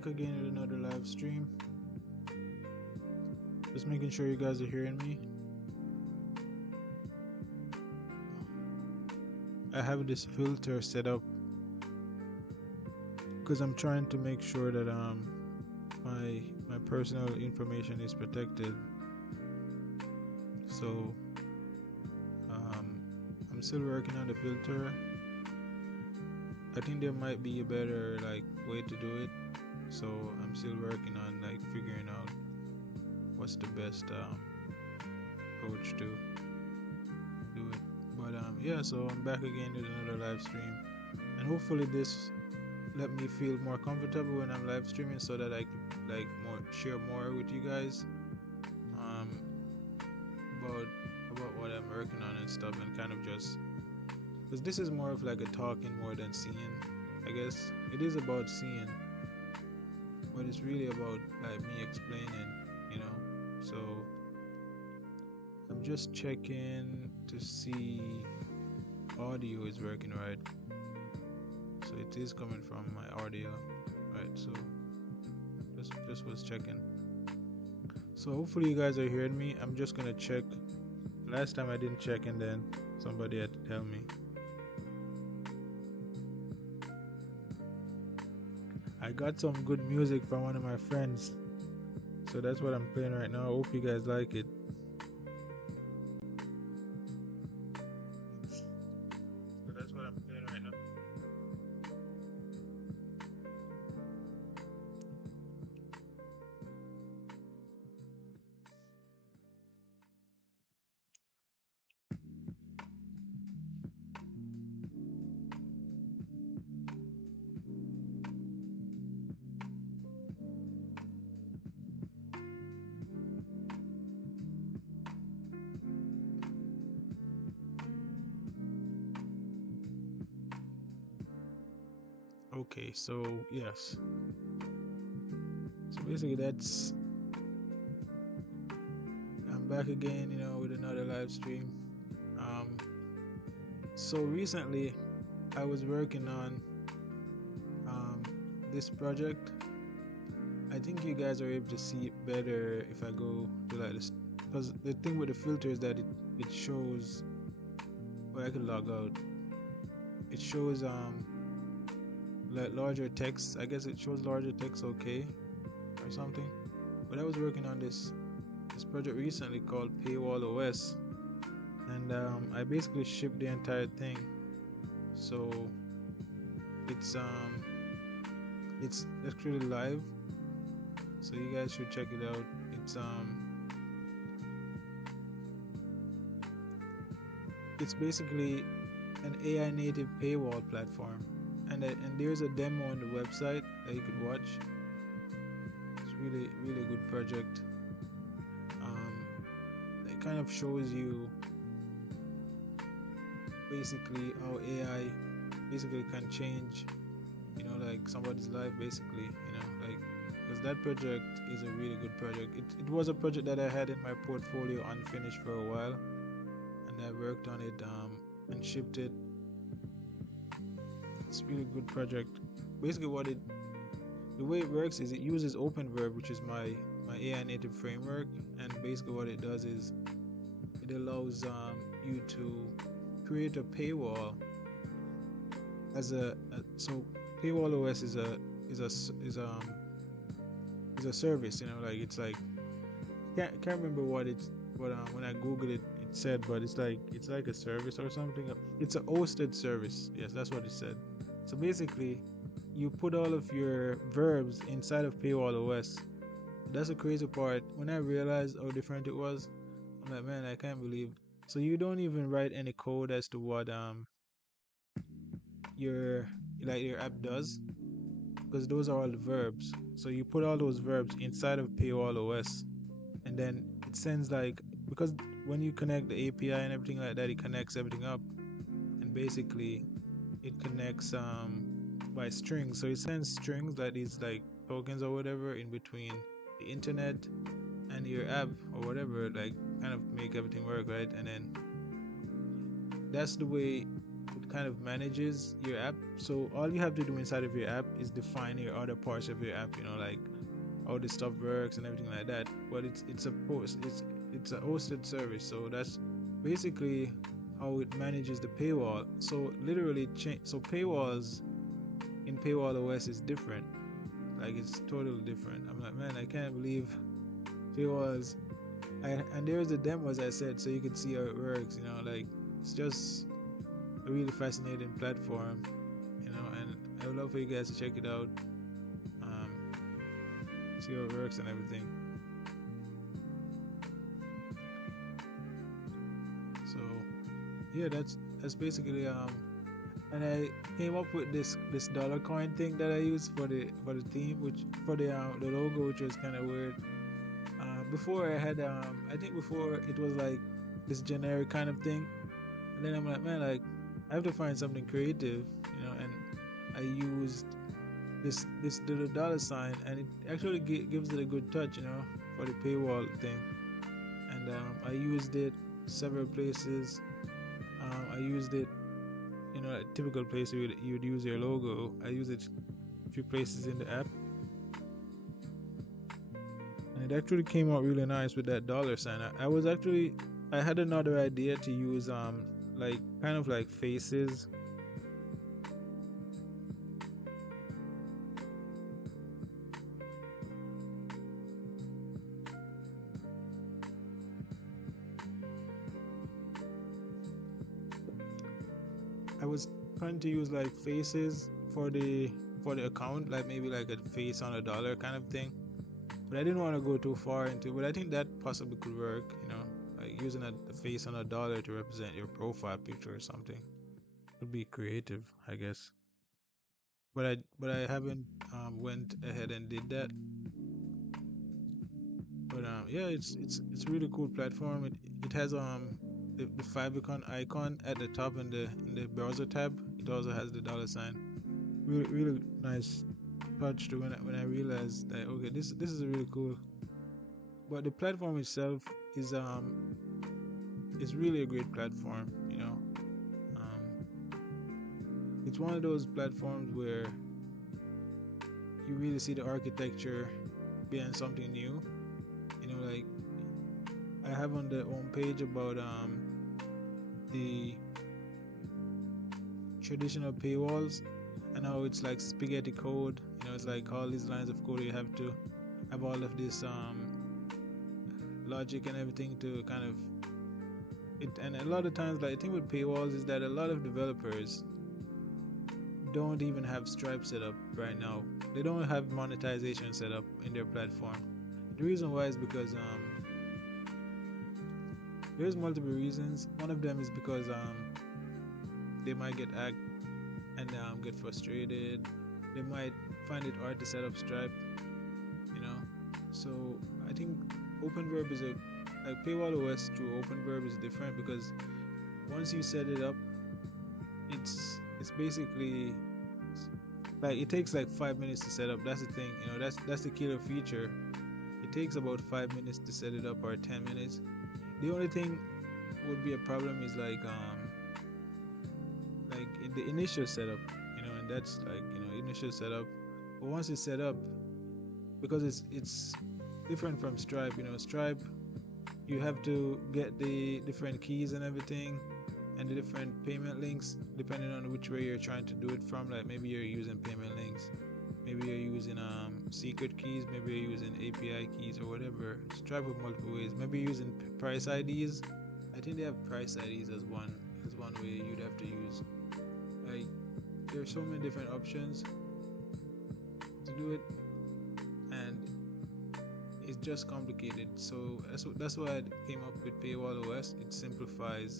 back again with another live stream. Just making sure you guys are hearing me. I have this filter set up because I'm trying to make sure that my personal information is protected. So I'm still working on the filter. I think there might be a better way to do it. So I'm still working on figuring out what's the best approach to do it. But yeah, so I'm back again with another live stream, and hopefully this let me feel more comfortable when I'm live streaming, so that I could share more with you guys about what I'm working on and stuff, and kind of just because this is more of a talking more than seeing. I guess it is about seeing, but it's really about me explaining, so I'm just checking to see audio is working right. So it is coming from my audio, right? So just was checking. So hopefully you guys are hearing me. I'm just gonna check. Last time I didn't check, and then somebody had to tell me. I got some good music from one of my friends, so that's what I'm playing right now. I hope you guys like it. So that's what I'm playing right now. Okay, so yes. So basically I'm back again, with another live stream. So recently I was working on this project. I think you guys are able to see it better if I go to this, because the thing with the filter is that it shows, or I can log out. It shows larger text. I guess it shows larger text, okay, or something. But I was working on this project recently called Paywall OS, and I basically shipped the entire thing. So it's actually live, so you guys should check it out. It's basically an AI native paywall platform, and there's a demo on the website that you could watch. It's really a good project. It kind of shows you basically how AI basically can change somebody's life, basically, because that project is a really good project. It was a project that I had in my portfolio unfinished for a while, and I worked on it and shipped it. It's a really good project. Basically the way it works is it uses OpenVerb, which is my AI native framework, and basically what it does is it allows you to create a paywall as so Paywall OS is a service, it's can't remember what when I googled it said, but it's like a service or something. It's a hosted service. Yes, that's what it said. So basically you put all of your verbs inside of Paywall OS. That's the crazy part. When I realized how different it was, I'm like, man, I can't believe. So you don't even write any code as to what your app does, because those are all the verbs. So you put all those verbs inside of Paywall OS, and then it sends because when you connect the API and everything like that, it connects everything up, and basically it connects by strings. So it sends strings, that is tokens or whatever, in between the internet and your app or whatever, kind of make everything work, right? And then that's the way it kind of manages your app. So all you have to do inside of your app is define your other parts of your app, like how this stuff works and everything like that. But it's a hosted service, so that's basically how it manages the paywall. So literally so paywalls in paywall OS is different. Like it's totally different. I'm like, man, I can't believe paywalls. And there's the demo, as I said, so you can see how it works. Like it's just a really fascinating platform. And I would love for you guys to check it out, see how it works and everything. So yeah, that's basically and I came up with this dollar coin thing that I use for the theme, which for the logo, which was kind of weird. Before I had I think before it was like this generic kind of thing, and then I'm like, man, like I have to find something creative, and I used this little dollar sign, and it actually gives it a good touch, for the paywall thing. And I used it several places. I used it, a typical place you would use your logo. I use it a few places in the app, and it actually came out really nice with that dollar sign. I had another idea to use like kind of like faces. I was trying to use like faces for the account, like maybe like a face on a dollar kind of thing. But I didn't want to go too far into. But I think that possibly could work. Like using a face on a dollar to represent your profile picture or something. Could be creative, I guess. But I haven't went ahead and did that. But yeah, it's a really cool platform. It has the favicon icon at the top in the browser tab. It also has the dollar sign. Really nice touch to when I realized that, okay, this is really cool. But the platform itself is really a great platform. It's one of those platforms where you really see the architecture being something new. Like I have on the home page about the traditional paywalls and how it's like spaghetti code. It's like all these lines of code. You have to have all of this logic and everything to kind of it. And a lot of times, like, the thing with paywalls is that a lot of developers don't even have Stripe set up right now. They don't have monetization set up in their platform. The reason why is because there's multiple reasons. One of them is because they might get hacked and get frustrated. They might find it hard to set up Stripe, So I think OpenVerb is like Paywall OS through OpenVerb is different, because once you set it up, it's basically like it takes like 5 minutes to set up. That's the thing, that's the killer feature. It takes about 5 minutes to set it up, or 10 minutes. The only thing would be a problem is like in the initial setup, and that's like initial setup. But once it's set up, because it's different from Stripe. Stripe, you have to get the different keys and everything, and the different payment links depending on which way you're trying to do it from. Like maybe you're using payment links, maybe you're using secret keys, maybe you're using API keys or whatever. Stripe with multiple ways. Maybe you're using price IDs. I think they have price IDs as one way you'd have to use. Like there are so many different options to do it, and it's just complicated. So that's why I came up with Paywall OS. It simplifies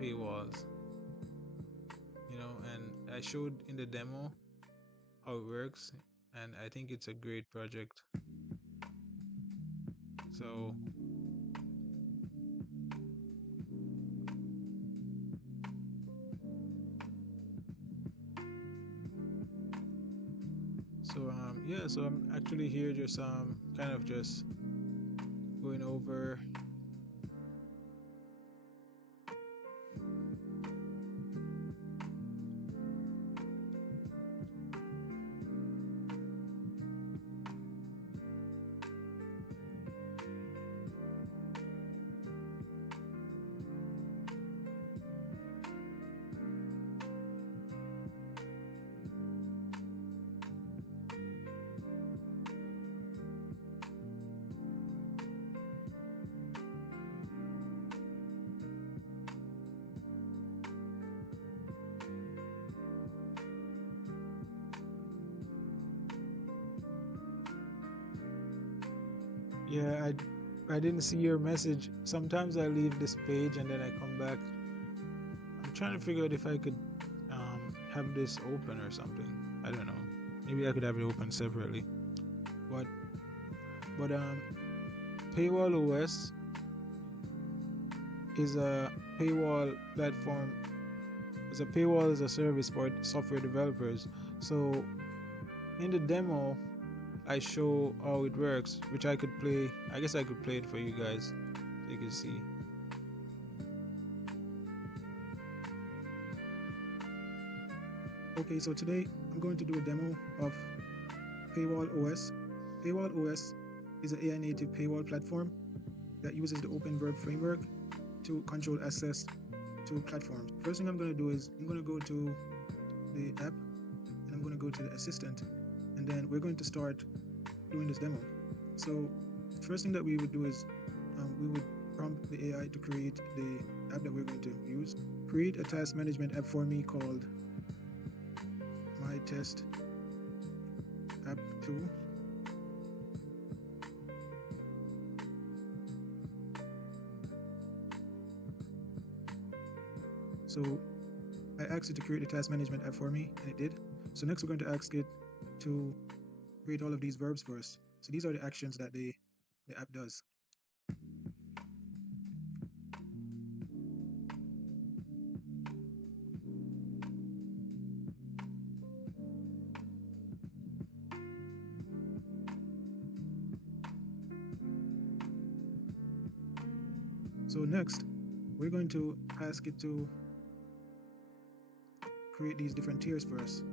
paywalls, and I showed in the demo how it works, and I think it's a great project. So yeah, so I'm actually here just kind of just going over Yeah, I didn't see your message. Sometimes I leave this page and then I come back. I'm trying to figure out if I could have this open or something. I don't know. Maybe I could have it open separately. But Paywall OS is a paywall platform. It's a paywall as a service for software developers. So in the demo, I show how it works, which I could play. I guess I could play it for you guys so you can see. Okay, so today I'm going to do a demo of Paywall OS. Paywall OS is an AI native paywall platform that uses the Open Verb framework to control access to platforms. First thing I'm going to do is I'm going to go to the app and I'm going to go to the assistant, and then we're going to start doing this demo. So the first thing that we would do is we would prompt the AI to create the app that we're going to use. Create a task management app for me called My Test App 2. So I asked it to create a task management app for me, and it did. So next we're going to ask it to create all of these verbs for us. So these are the actions that the app does. So next, we're going to ask it to create these different tiers for us.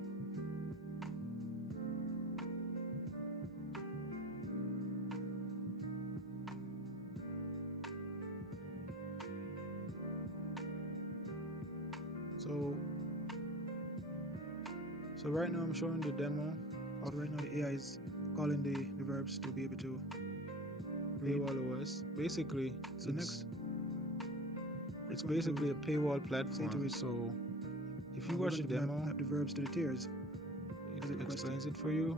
So right now I'm showing the demo. Also right now the AI is calling the verbs to be able to paywall OS. Basically, so next it's basically a paywall platform. So if you watch the demo, map the verbs to the tiers. It explains it for you.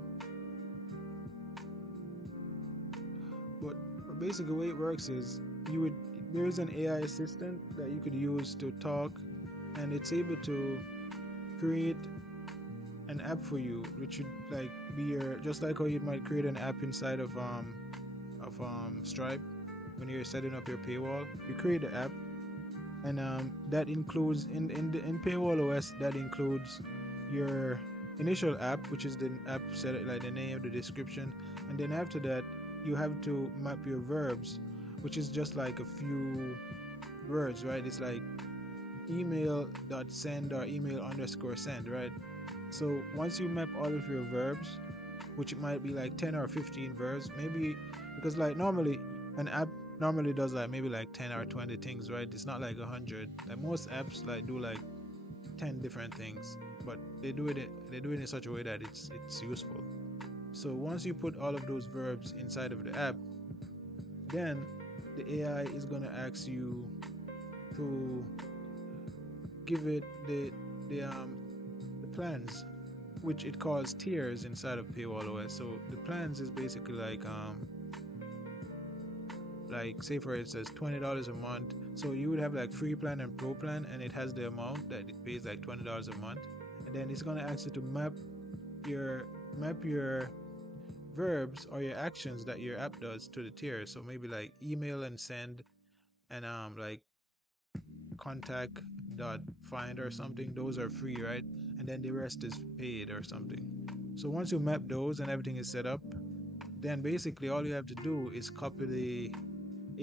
But basically the way it works is there is an AI assistant that you could use to talk, and it's able to create an app for you, which would like be your, just like how you might create an app inside of Stripe when you're setting up your paywall. You create the app, and that includes in Paywall OS, that includes your initial app, which is the app set, like the name, the description, and then after that you have to map your verbs, which is just like a few words, right? It's like email.send or email_send, right? So once you map all of your verbs, which might be like 10 or 15 verbs, maybe, because like normally an app normally does like maybe like 10 or 20 things, right? It's not like 100. Like most apps like do like 10 different things, but they do it in such a way that it's useful. So once you put all of those verbs inside of the app, then the AI is going to ask you to give it the plans, which it calls tiers inside of Paywall OS. So the plans is basically like say for it says $20 a month. So you would have like free plan and pro plan, and it has the amount that it pays like $20 a month, and then it's gonna ask you to map your verbs or your actions that your app does to the tiers. So maybe like email and send, and like contact.find or something, those are free, right? And then the rest is paid or something. So once you map those and everything is set up, then basically all you have to do is copy the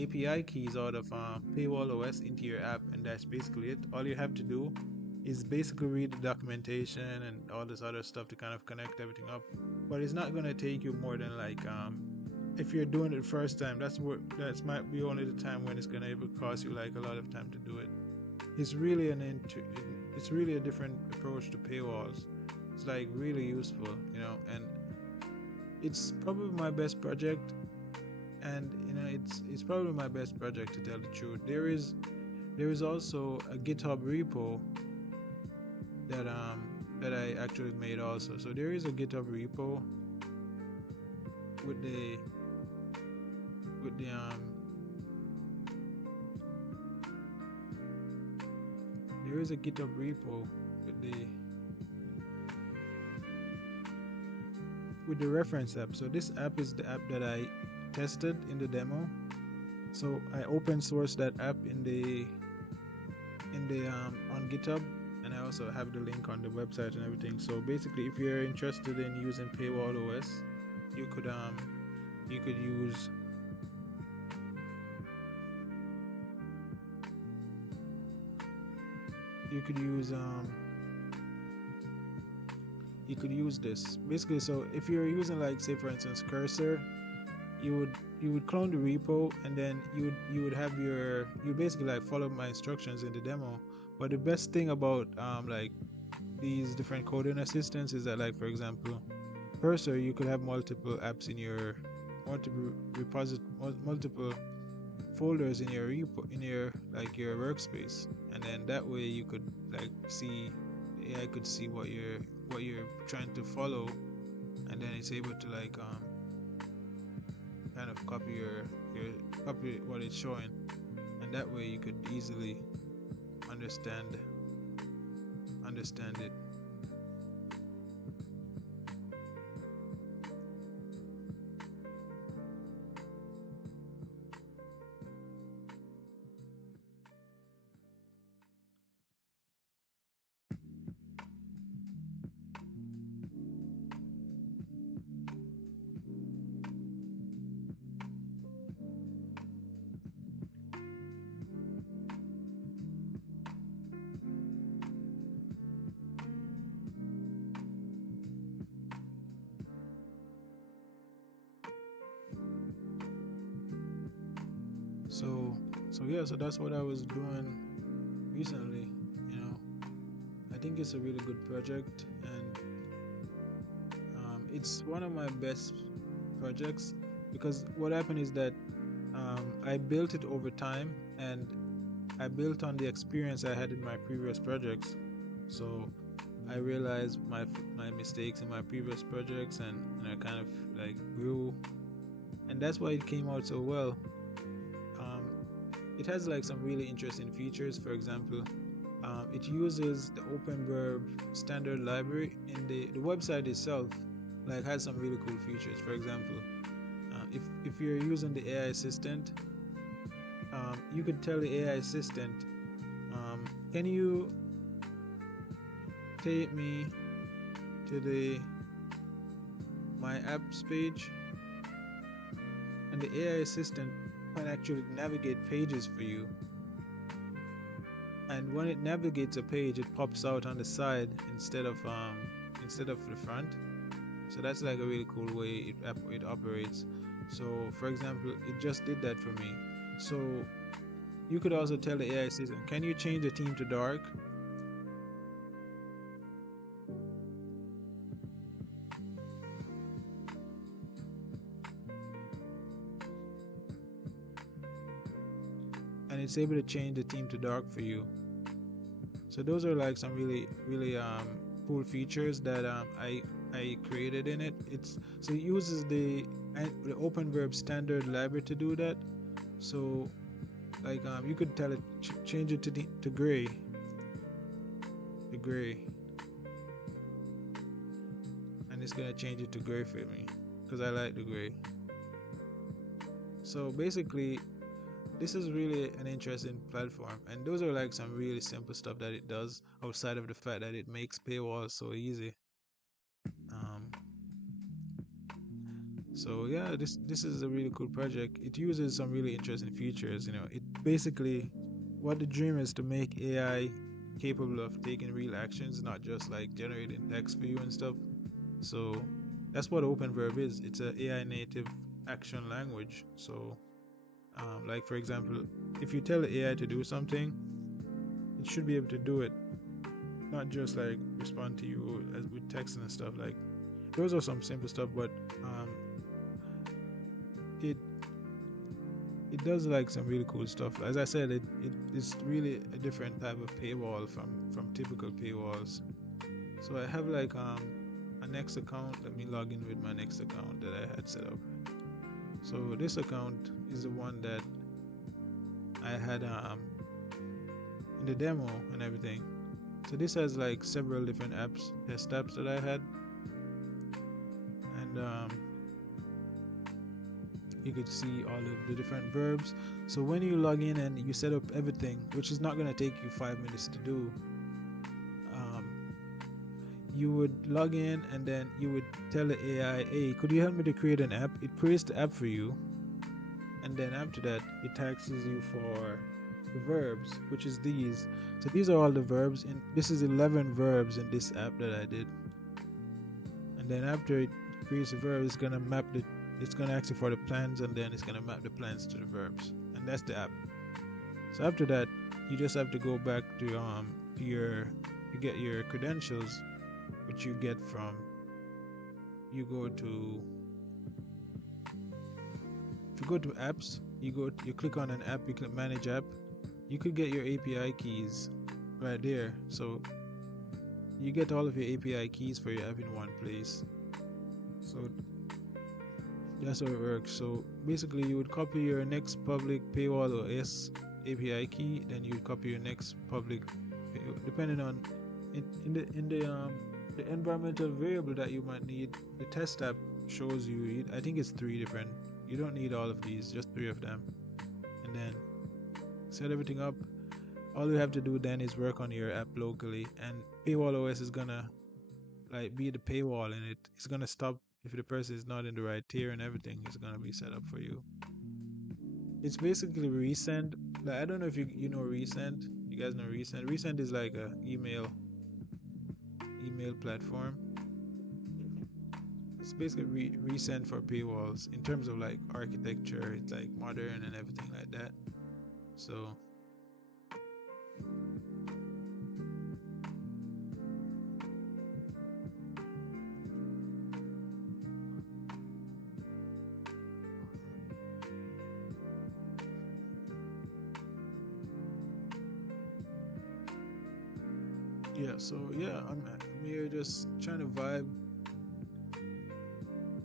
API keys out of Paywall OS into your app, and that's basically it. All you have to do is basically read the documentation and all this other stuff to kind of connect everything up. But it's not going to take you more than like if you're doing it the first time, that's might be only the time when it's going to cost you like a lot of time to do it. It's really it's really a different approach to paywalls. It's like really useful, you know, and it's probably my best project, and you know it's probably my best project, to tell the truth. There is also a GitHub repo that I actually made also. So there is a GitHub repo with the with the there is a GitHub repo with the reference app. So this app is the app that I tested in the demo. So I open source that app in the on GitHub, and I also have the link on the website and everything. So basically, if you're interested in using Paywall OS, you could use this basically. So if you're using, like, say for instance Cursor, you would clone the repo, and then you would have you basically like follow my instructions in the demo. But the best thing about like these different coding assistants is that, like, for example, Cursor, you could have multiple apps in your multiple folders in your repo, in your workspace, and then that way you could like see, the AI could see what you're trying to follow, and then it's able to like kind of copy copy what it's showing, and that way you could easily understand it. So yeah, so that's what I was doing recently. I think it's a really good project, and it's one of my best projects, because what happened is that I built it over time, and I built on the experience I had in my previous projects. So I realized my mistakes in my previous projects, and I kind of like grew, and that's why it came out so well. It has like some really interesting features. For example, it uses the OpenVerb standard library in the website itself. Like, has some really cool features. For example, if you're using the AI assistant, you could tell the AI assistant, can you take me to my apps page, and the AI assistant can actually navigate pages for you. And when it navigates a page, it pops out on the side instead of the front. So that's like a really cool way it operates. So for example, it just did that for me. So you could also tell the AI assistant, can you change the theme to dark? And it's able to change the theme to dark for you. So those are like some really cool features that I created in it. It uses the OpenVerb standard library to do that. So like you could tell it change it to gray, and it's gonna change it to gray for me because I like the gray. So basically, this is really an interesting platform, and those are like some really simple stuff that it does, outside of the fact that it makes paywall so easy. So yeah, this is a really cool project. It uses some really interesting features. It basically, what the dream is to make AI capable of taking real actions, not just like generating text for you and stuff. So that's what OpenVerb is. It's an AI native action language. So like for example, if you tell the AI to do something, it should be able to do it, not just like respond to you as with text and stuff. Like, those are some simple stuff, but it does like some really cool stuff. As I said, it is really a different type of paywall from typical paywalls. So I have like a Next account. Let me log in with my Next account that I had set up. So this account is the one that I had in the demo and everything. So this has like several different apps, test apps that I had, and you could see all of the different verbs. So when you log in and you set up everything, which is not going to take you 5 minutes to do, you would log in and then you would tell the AI, hey, could you help me to create an app? It creates the app for you, and then after that it taxes you for the verbs, which is these. So these are all the verbs, and this is 11 verbs in this app that I did. And then after it creates the verb, it's gonna ask you for the plans, and then it's gonna map the plans to the verbs, and that's the app. So after that, you just have to go back to you get your credentials, which you get from, you go to, if you go to apps, you click on an app, you click manage app, you could get your API keys right there. So you get all of your API keys for your app in one place. So that's how it works. So basically you would copy your next public paywall OS API key, then you would copy your next public, depending on in the environmental variable that you might need. The test app shows you, I think it's 3 different. You don't need all of these, just 3 of them. And then set everything up. All you have to do then is work on your app locally, and paywall OS is gonna like be the paywall in it. It's gonna stop if the person is not in the right tier, and everything is gonna be set up for you. It's basically Resend. Like, I don't know if you know Resend. You guys know Resend? Resend is like a email platform. It's basically Resend for paywalls. In terms of like architecture, it's like modern and everything like that. So I'm here just trying to vibe,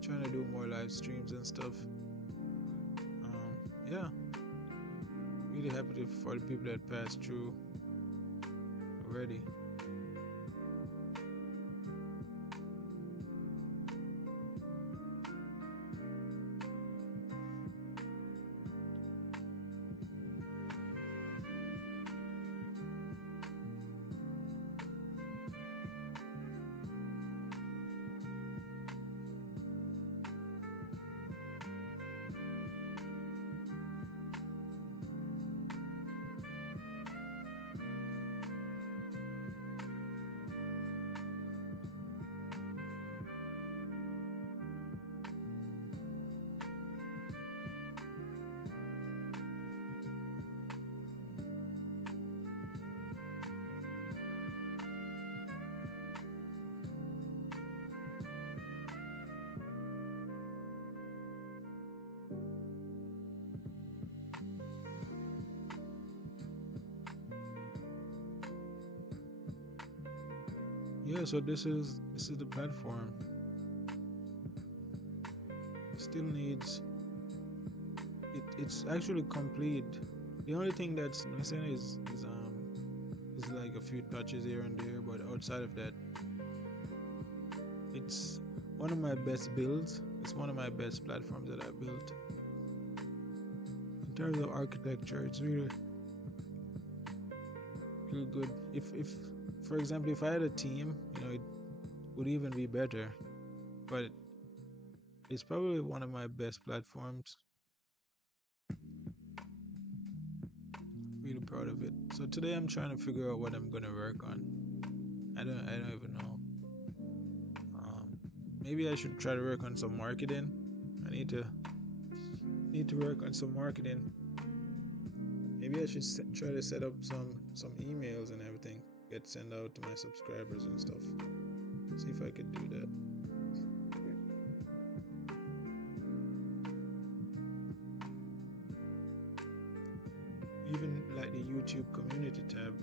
trying to do more live streams and stuff. Really happy for the people that passed through already. So this is the platform. It still needs it's actually complete. The only thing that's missing is like a few touches here and there, but outside of that, it's one of my best builds. It's one of my best platforms that I built. In terms of architecture, it's really good. If for example, if I had a team, it would even be better. But it's probably one of my best platforms. Really proud of it. So today I'm trying to figure out what I'm gonna work on. I don't even know. Maybe I should try to work on some marketing. I need to work on some marketing. Maybe I should try to set up some emails and everything, get sent out to my subscribers and stuff. See if I could do that. Even like the YouTube community tab.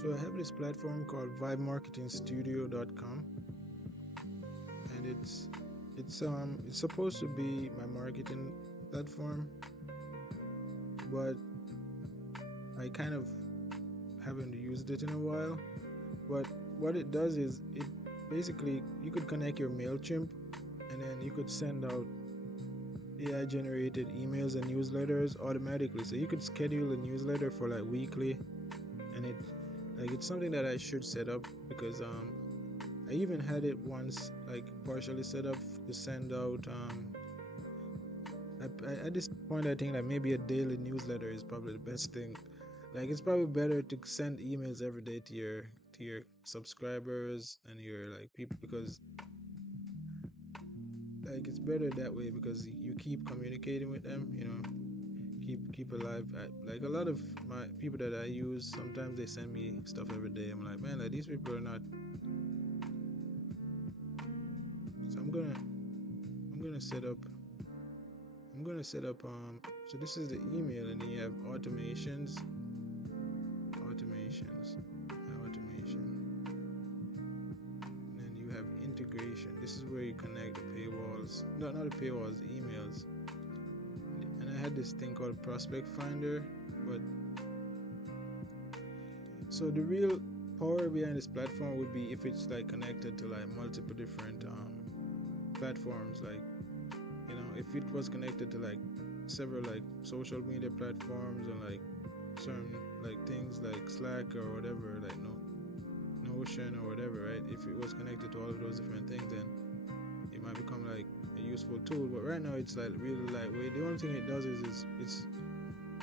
So I have this platform called vibemarketingstudio.com, and it's supposed to be my marketing platform, but I kind of haven't used it in a while. But what it does is it basically, you could connect your MailChimp, and then you could send out AI generated emails and newsletters automatically. So you could schedule a newsletter for like weekly, and it's something that I should set up, because I even had it once like partially set up to send out at this point I think that maybe a daily newsletter is probably the best thing. Like, it's probably better to send emails every day to your subscribers and your like people, because like it's better that way, because you keep communicating with them, keep alive. Like a lot of my people that I use, sometimes they send me stuff every day. I'm like, man, like these people are not. So I'm gonna set up. So this is the email, and then you have automations, automation, and then you have integration. This is where you connect the paywalls, not the paywalls, the emails. And I had this thing called Prospect Finder, but so the real power behind this platform would be if it's like connected to like multiple different platforms, like if it was connected to like several like social media platforms, or like certain like things like Slack or whatever, like Notion or whatever, right? If it was connected to all of those different things, then it might become like a useful tool. But right now it's like really lightweight. The only thing it does is it's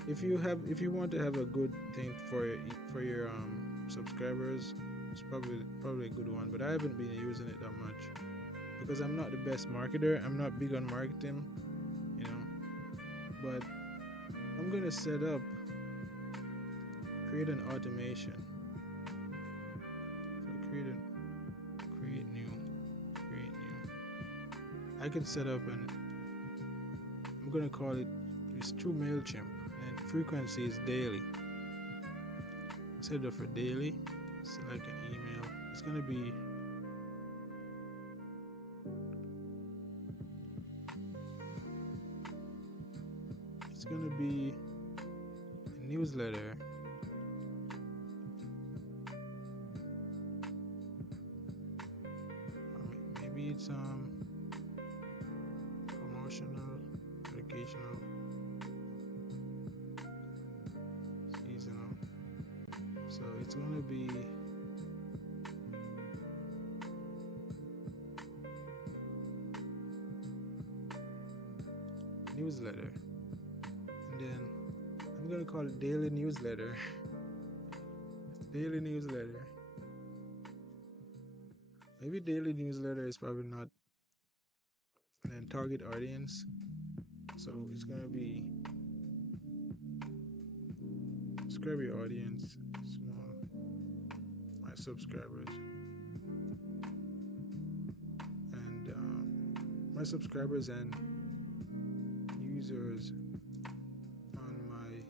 if you want to have a good thing for your subscribers, it's probably a good one. But I haven't been using it that much, because I'm not the best marketer. I'm not big on marketing, but I'm gonna create an automation. So create new. I could set up I'm gonna call it's through MailChimp, and frequency is daily. Set it up for daily. Select an email. It's gonna be a newsletter. Maybe it's promotional, educational, seasonal. So it's gonna be newsletter. And then I'm gonna call it daily newsletter. Daily newsletter. Maybe daily newsletter is probably not. And then target audience. So it's gonna be describe your audience, small, my subscribers, and my subscribers and users on my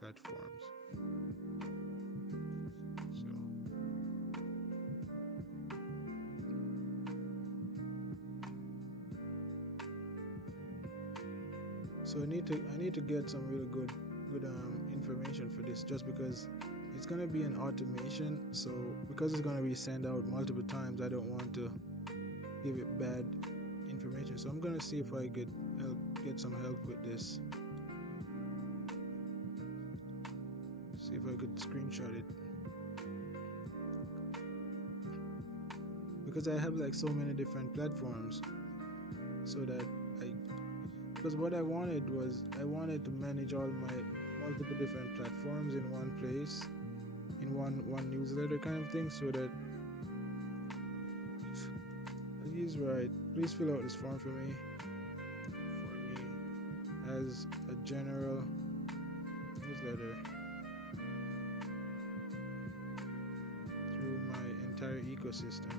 platforms. So I need to get some really good information for this, just because it's gonna be an automation. So because it's gonna be sent out multiple times, I don't want to give it bad information. So I'm gonna see if I could get some help with this. See if I could screenshot it, because I have like so many different platforms, so that because what I wanted to manage all my multiple different platforms in one place, in one newsletter kind of thing, so that he's right. Please fill out this form for me as a general newsletter through my entire ecosystem.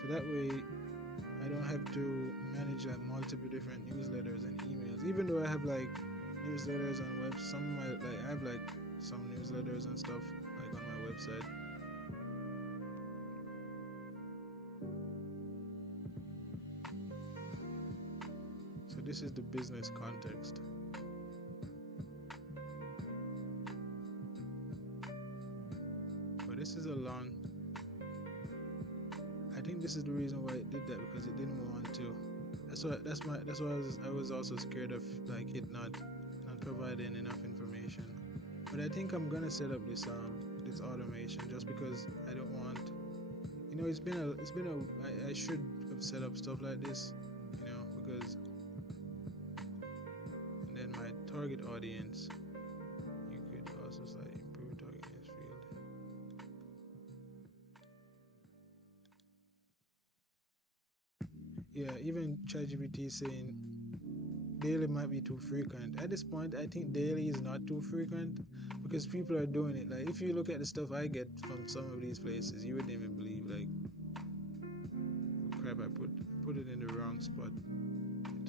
So that way I don't have to manage like multiple different newsletters and emails, even though I have like newsletters on web. Some of my like I have like some newsletters and stuff like on my website. So this is the business context. But this is a long. I think this is the reason why it did that, because it didn't want to. That's why I was also scared of like it not providing enough information. But I think I'm gonna set up this automation just because I don't want, I should have set up stuff like this, because, and then my target audience, you could also say improve target audience field. Yeah, even ChatGPT is saying daily might be too frequent. At this point, I think daily is not too frequent because people are doing it. Like, if you look at the stuff I get from some of these places, you wouldn't even believe, like, oh crap, I put it in the wrong spot.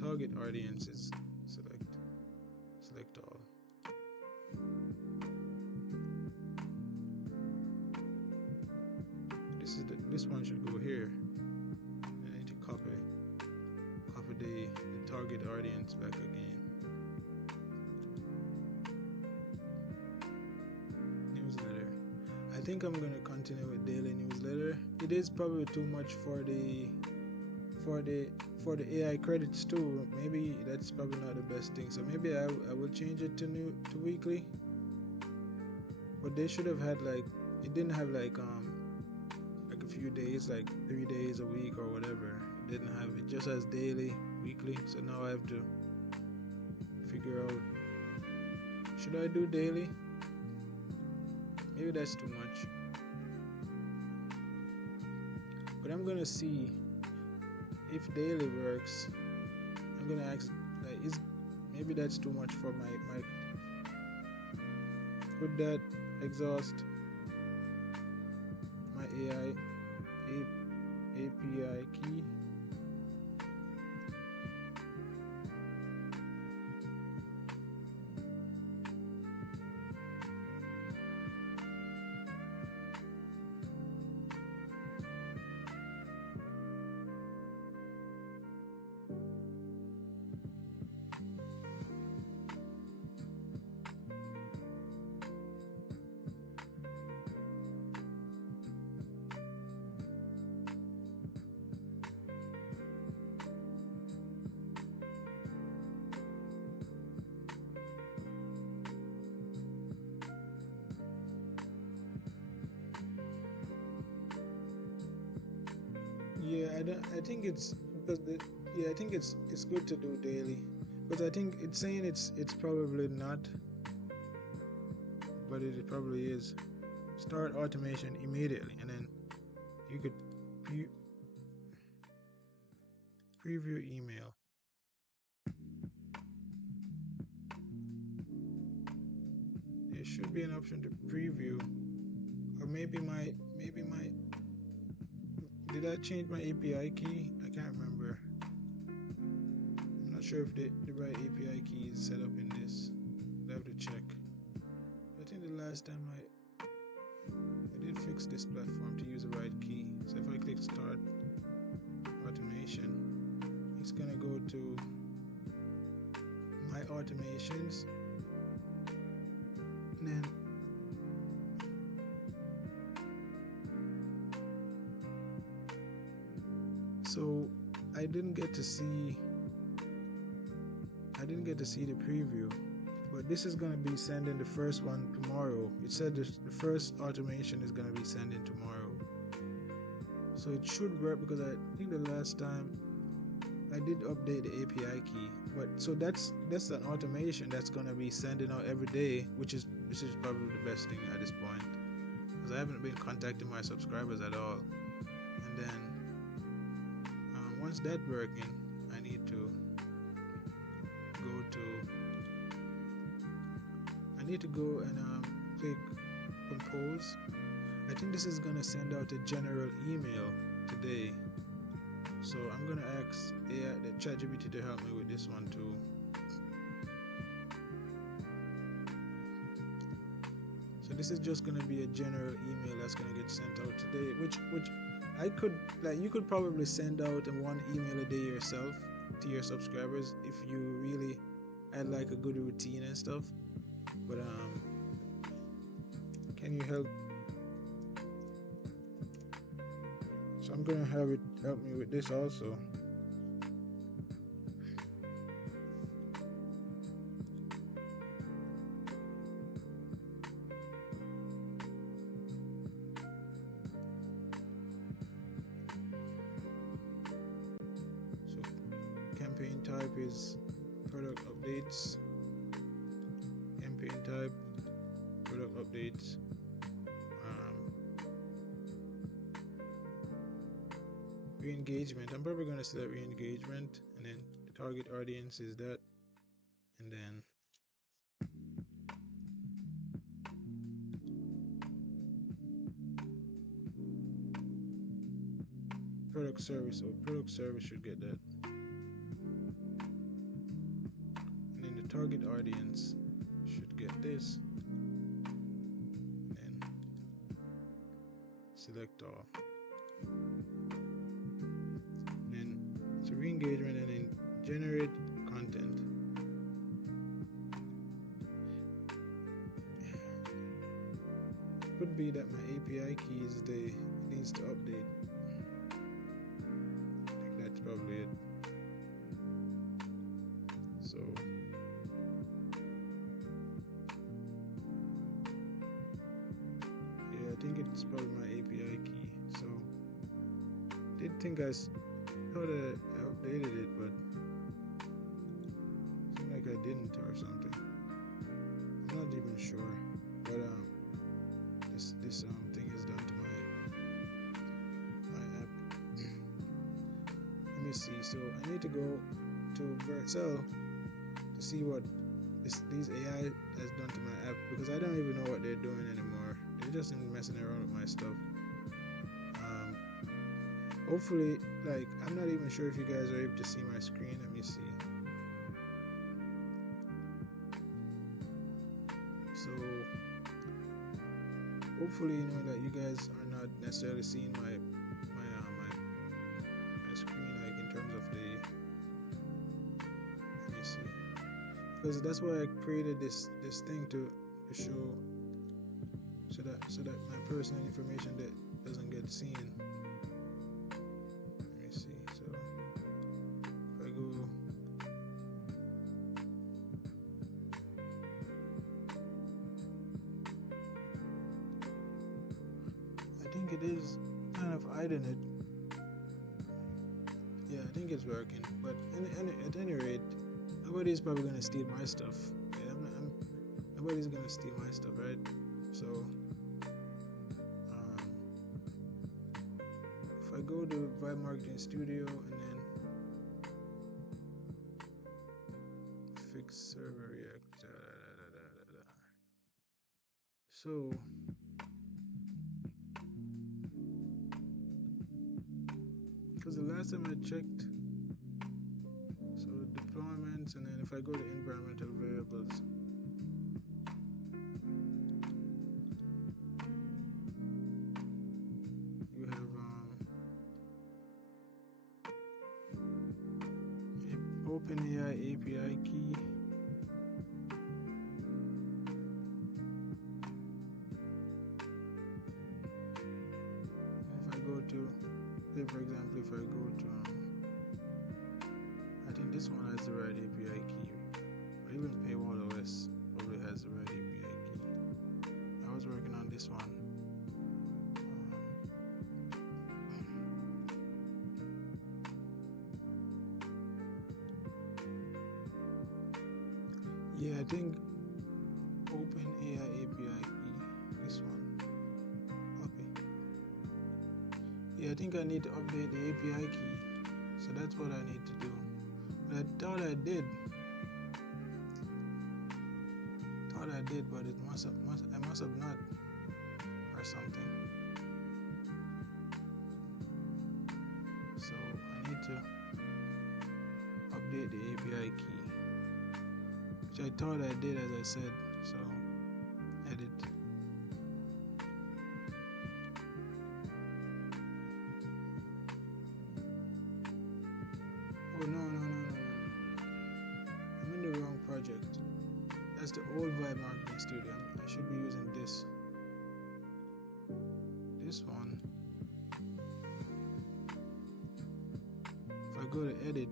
Target audience is select all. This one should go here. I need to copy the target audience back again. Newsletter. I think I'm gonna continue with daily newsletter. It is probably too much for the AI credits too. Maybe that's probably not the best thing. So maybe I will change it to weekly. But they should have had like, it didn't have like a few days, like 3 days a week or whatever. It didn't have it, just as daily, weekly. So now I have to figure out, should I do daily? Maybe that's too much. But I'm gonna see if daily works. I'm gonna ask, like, maybe that's too much for my could that exhaust my AI API key? I think it's because I think it's good to do daily, because I think it's saying it's probably not, but it probably is. Start automation immediately, and then you could preview email. There should be an option to preview, or maybe my did I change my API key? I can't remember. I'm not sure if the right API key is set up in this. I have to check. I think the last time I did fix this platform to use the right key. So if I click start automation, it's gonna go to my automations, and then so I didn't get to see the preview, but this is going to be sending the first one tomorrow. It said the first automation is going to be sending tomorrow, so it should work, because I think the last time I did update the API key. But so that's an automation that's going to be sending out every day, which is probably the best thing at this point, because I haven't been contacting my subscribers at all. And then once that's working, I need to go and click compose. I think this is gonna send out a general email today, so I'm gonna ask the ChatGPT to help me with this one too. this is just gonna be a general email that's gonna get sent out today, which you could probably send out in one email a day yourself to your subscribers if you really had like a good routine and stuff. But can you help? So I'm gonna have it help me with this also. So campaign type is product updates. Campaign type, product updates. Re-engagement. I'm probably gonna select re-engagement, and then the target audience is that, and then product service. Oh, product service should get that, and then the target audience should get this, and then select all. Re-engagement, and then generate content. Could be that my API keys needs to update. I think that's probably it. So yeah, I think it's probably my API key. So did think I thought I updated it, but it seemed like I didn't or something. I'm not even sure, but this thing is done to my app. Let me see. So I need to go to Vercel to see what these AI has done to my app, because I don't even know what they're doing anymore. They're just messing around with my stuff. Hopefully, like, I'm not even sure if you guys are able to see my screen. Let me see. So hopefully, you know that you guys are not necessarily seeing my screen, like in terms of the. Let me see. Because that's why I created this thing to show, so that my personal information that doesn't get seen. It is kind of hiding it. Yeah, I think it's working. But at any rate, nobody's probably gonna steal my stuff. Yeah, nobody's gonna steal my stuff, right? So, if I go to Vibe Marketing Studio and then fix server React, so. Because the last time I checked, so deployments, and then if I go to environmental variables, you have OpenAI API key. If I go to, say for example, if I go to, I think this one has the right API key, or even Paywall OS probably has the right API key. I was working on this one. Yeah, I think OpenAI API key, this one. Okay. Yeah, I think I need to update the API key. So that's what I need to do. But I thought I did. But it must have not, or something. So I need to update the API key, which I thought I did, as I said. So edit. is the old Vibe Marketing Studio. I should be using this one. If I go to edit,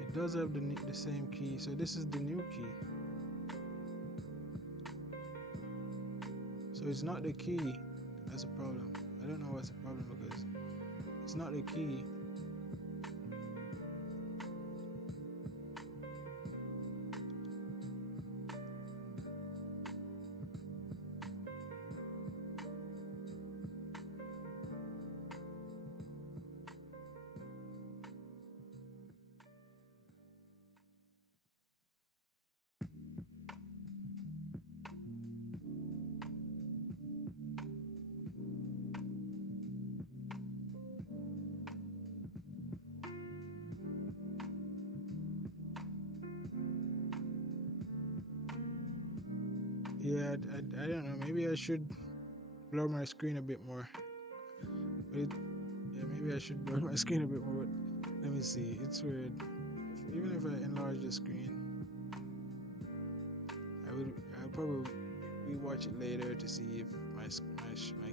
it does have the same key, so this is the new key. So it's not the key that's a problem. I don't know what's the problem, because it's not the key. Yeah, I don't know. Maybe I should blur my screen a bit more. But maybe I should blur my screen a bit more. But let me see. It's weird. Even if I enlarge the screen, I'll probably rewatch it later to see if my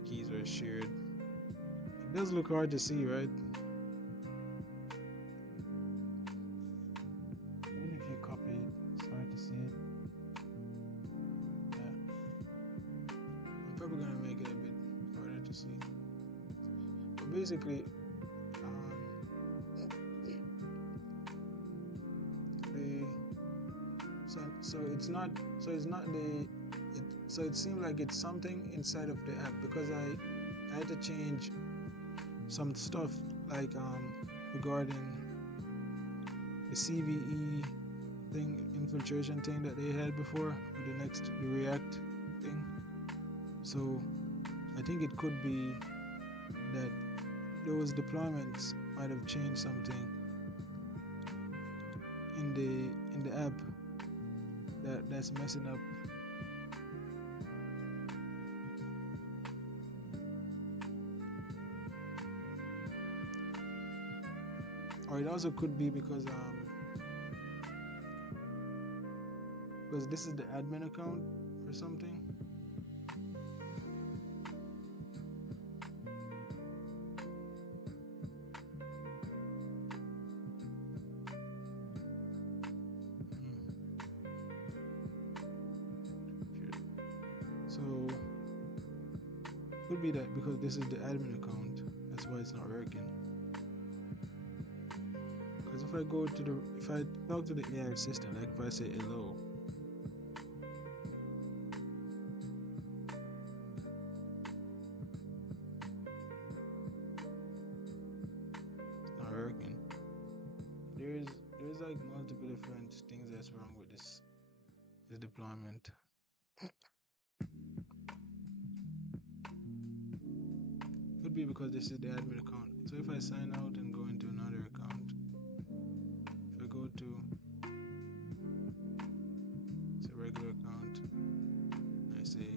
keys are shared. It does look hard to see, right? Even if you copy it, it's hard to see it. Probably gonna make it a bit harder to see. But basically, it seemed like it's something inside of the app, because I had to change some stuff, like regarding the CVE thing, infiltration thing that they had before, with the React thing. So I think it could be that those deployments might have changed something in the app that's messing up. Or it also could be because this is the admin account or something. So could be that because this is the admin account, that's why it's not working. Because if I talk to the AI assistant, like if I say hello, it's not working. There's like multiple different things that's wrong with this deployment. Could be because this is the admin account. So if I sign out and go into another account, if I go to it's a regular account, I say,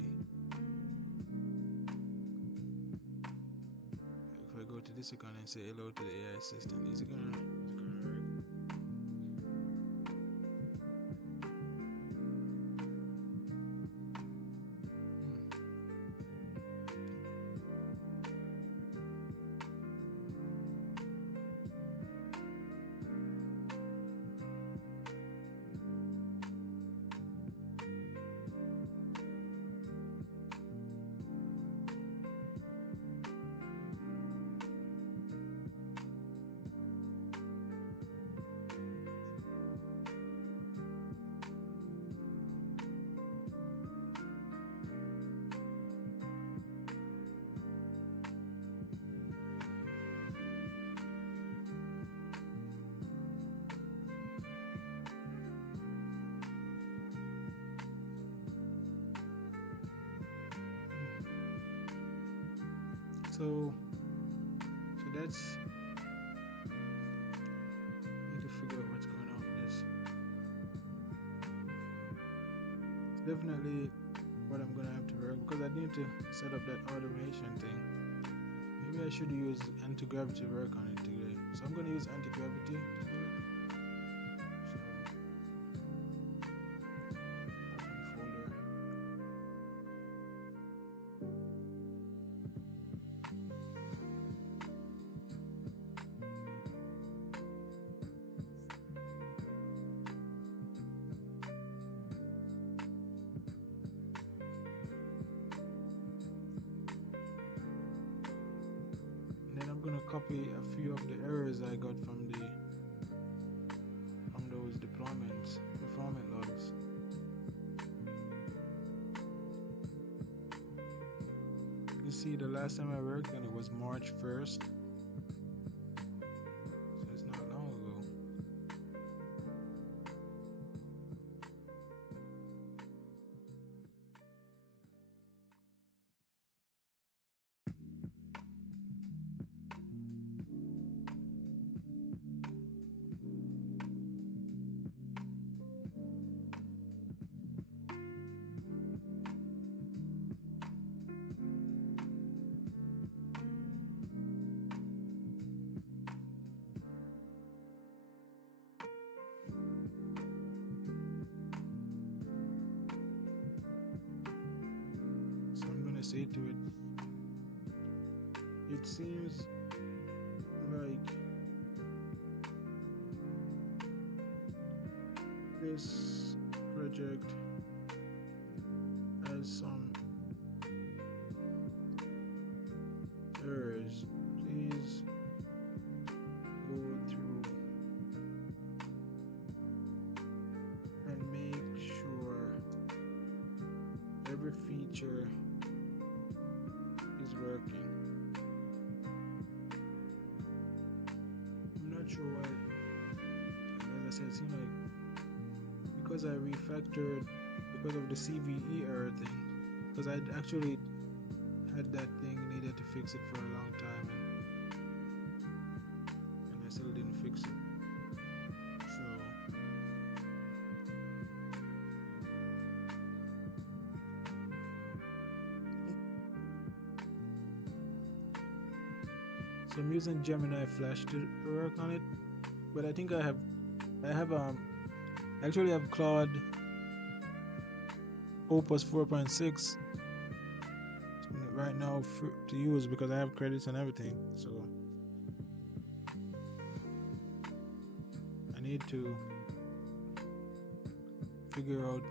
if I go to this account and say hello to the AI assistant, is it gonna work? So that's, need to figure out what's going on with this. It's definitely what I'm gonna have to work, because I need to set up that automation thing. Maybe I should use anti-gravity work on it today. So I'm going to use anti-gravity to do it. So open folder. And then I'm going to copy a few of the errors I got from those deployment logs. You see, the last time I worked on it was March 1st, so it's not long ago. So I'm gonna say to it, it seems like this project has some errors. Please go through and make sure every feature is working. I'm not sure why. As I said, it seems like because I refactored because of the CVE error thing, because I'd actually had that thing, needed to fix it for a long time, and I still didn't fix it. So I'm using Gemini Flash to work on it, but I think I actually have Claude Opus 4.6 right now to use because I have credits and everything. So I need to figure out.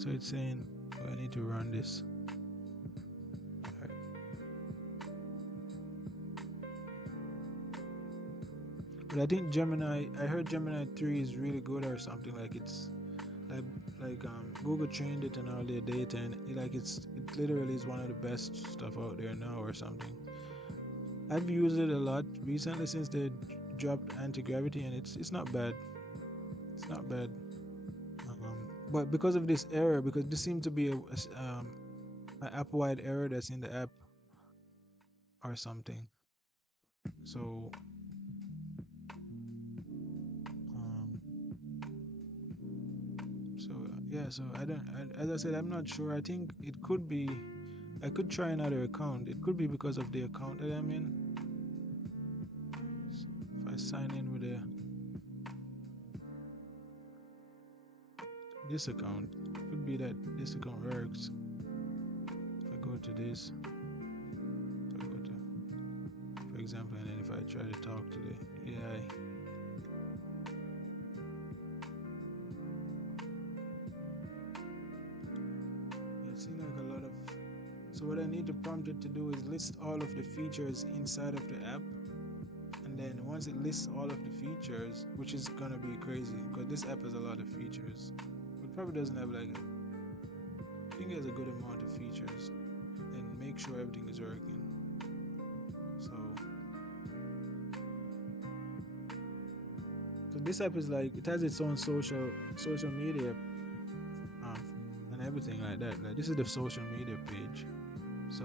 So it's saying I need to run this. But I think I heard Gemini 3 is really good or something, like it's like Google trained it and all their data, and it literally is one of the best stuff out there now or something. I've used it a lot recently since they dropped anti-gravity, and it's not bad. It's not bad. But because of this error, because this seems to be an app-wide error that's in the app or something. So so as I said, I'm not sure. I think it could be, I could try another account. It could be because of the account that I'm in. So if I sign in with this account, it could be that this account works. If I go to this, for example, and then if I try to talk to the AI, so what I need to prompt it to do is list all of the features inside of the app, and then once it lists all of the features, which is gonna be crazy because this app has a lot of features, it probably doesn't have I think it has a good amount of features, and make sure everything is working. So this app is it has its own social media and everything like that. Like this is the social media page. So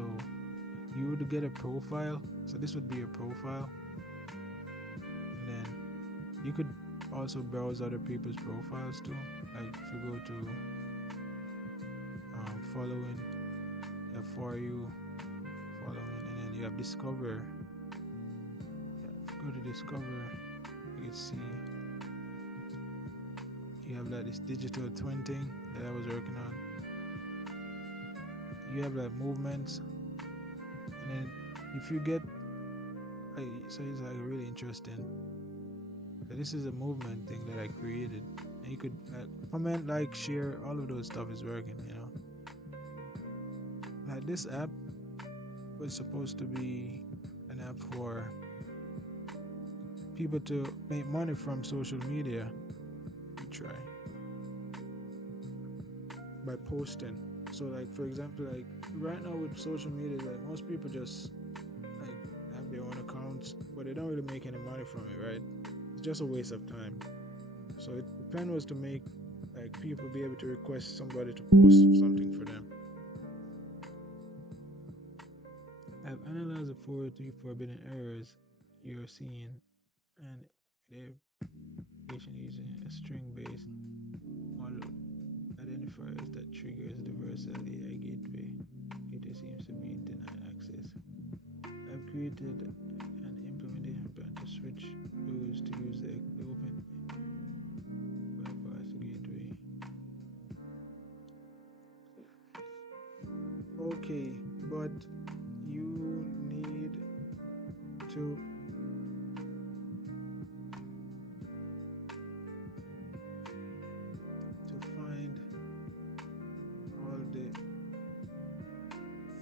you would get a profile. So this would be a profile, and then you could also browse other people's profiles too. Like if you go to following, you have for you, following, and then you have discover. Yeah, if you go go to Discover, you can see you have like this digital twin thing that I was working on. You have like movements, and then if you get like, so it's like really interesting. So this is a movement thing that I created, and you could comment, like, share, all of those stuff is working, you know. Like this app was supposed to be an app for people to make money from social media. We try by posting. So like, for example, like right now with social media, like most people just like have their own accounts, but they don't really make any money from it, right? It's just a waste of time. So the plan was to make like people be able to request somebody to post something for them. I've analyzed the 403 forbidden errors you're seeing, and they're using a string-based model identifiers that triggers the Vercel AI gateway. It seems to be denied access. I've created an implementation plan to switch those to use the open bypass gateway. Okay, but you need to find all the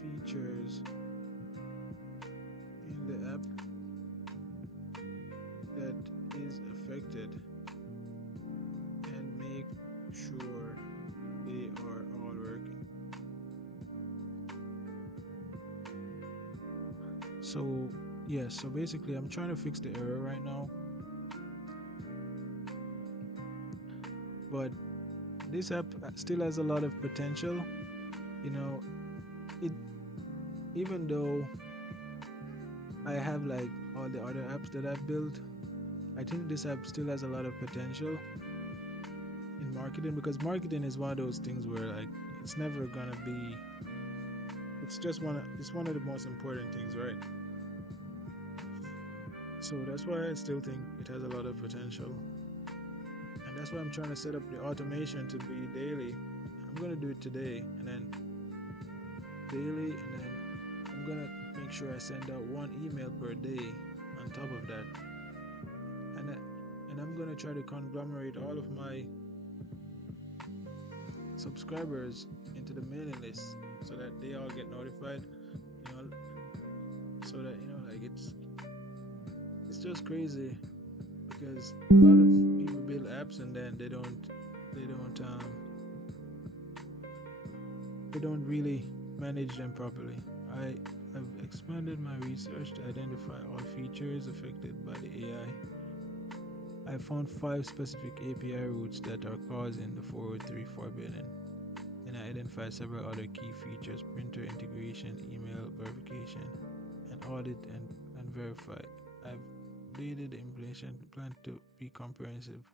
features in the app that is affected and make sure they are all working. So yeah, so basically I'm trying to fix the error right now, but this app still has a lot of potential. You know, it, even though I have like all the other apps that I've built, I think this app still has a lot of potential in marketing, because marketing is one of those things where like it's never gonna be, it's one of the most important things, right? So that's why I still think it has a lot of potential. And that's why I'm trying to set up the automation to be daily. I'm going to do it today, and then daily, and then I'm going to make sure I send out one email per day on top of that. And I'm going to try to conglomerate all of my subscribers into the mailing list so that they all get notified, you know, so that, you know, like it's just crazy, because a lot of people build apps and then they don't really manage them properly. I have expanded my research to identify all features affected by the AI. I found 5 specific API routes that are causing the 403 forbidden, and I identified several other key features: printer integration, email verification, and audit and verify. I've updated the implementation plan to be comprehensive.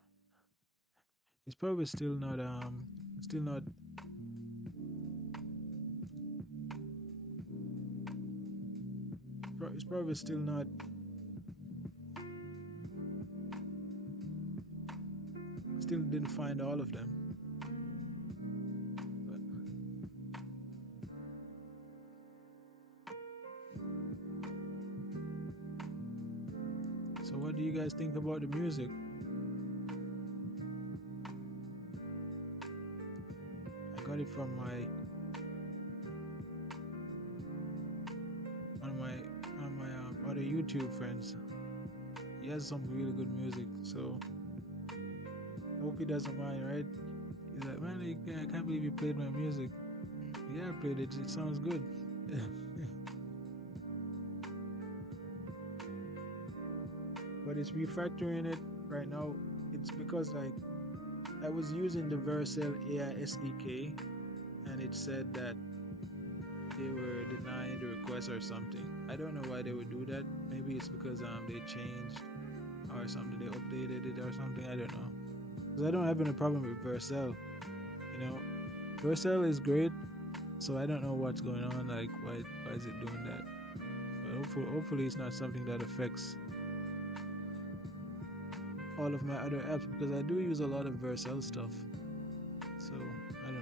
It's probably still not it's probably still not still didn't find all of them. So what do you guys think about the music? I got it from one of my other YouTube friends. He has some really good music, so I hope he doesn't mind, right? He's like, man, I can't believe you played my music. Yeah, I played it. It sounds good. But it's refactoring it right now. It's because like I was using the Vercel AI SDK, and it said that they were denying the request or something. I don't know why they would do that. Maybe it's because they changed or something, they updated it or something. I don't know. Because I don't have any problem with Vercel. You know, Vercel is great, so I don't know what's going on. Like, why is it doing that? But hopefully it's not something that affects all of my other apps, because I do use a lot of Vercel stuff. So I don't know.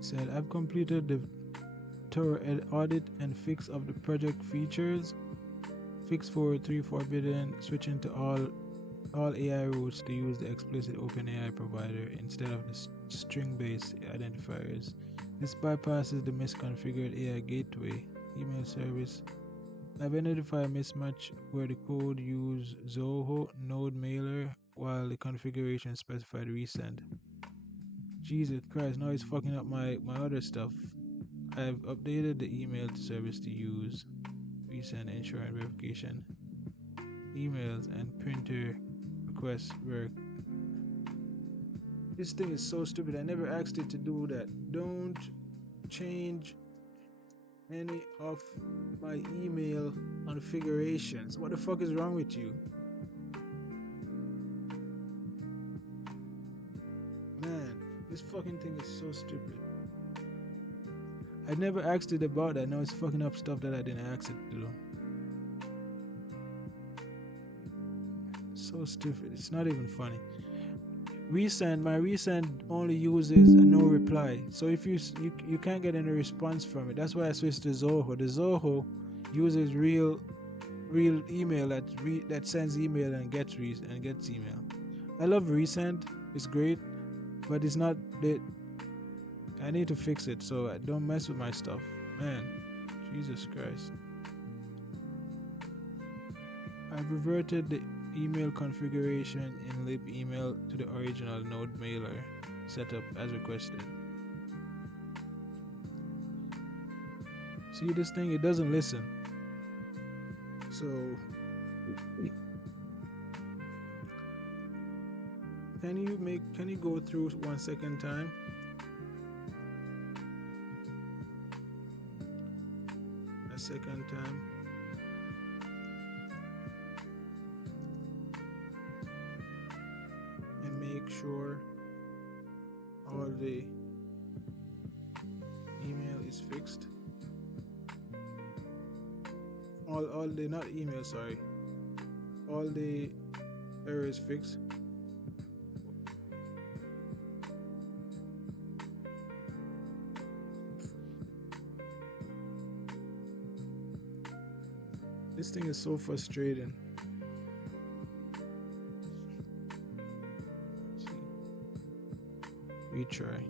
Said I've completed the thorough audit and fix of the project features. Fix 403 forbidden switching to all AI routes to use the explicit OpenAI provider instead of the string-based identifiers. This bypasses the misconfigured AI gateway email service. I've identified a mismatch where the code used Zoho node mailer while the configuration specified resend. Jesus Christ, now it's fucking up my other stuff. I've updated the email service to use resend ensuring verification. Emails and printer requests work. This thing is so stupid. I never asked it to do that. Don't change any of my email configurations. What the fuck is wrong with you? Man, this fucking thing is so stupid. I never asked it about that. Now it's fucking up stuff that I didn't ask it to do. So stupid. It's not even funny. My resend only uses a no reply. So if you can't get any response from it. That's why I switched to Zoho. The Zoho uses real email that sends email and gets email. I love resend. It's great, but it's not that. I need to fix it, so I don't mess with my stuff. Man, Jesus Christ. I've reverted the email configuration in lib email to the original node mailer setup as requested. See this thing, it doesn't listen. So can you go through 1 second time? A second time. And make sure all the email is fixed. All the not email, sorry. All the errors fixed. This thing is so frustrating. Let's see. Retry.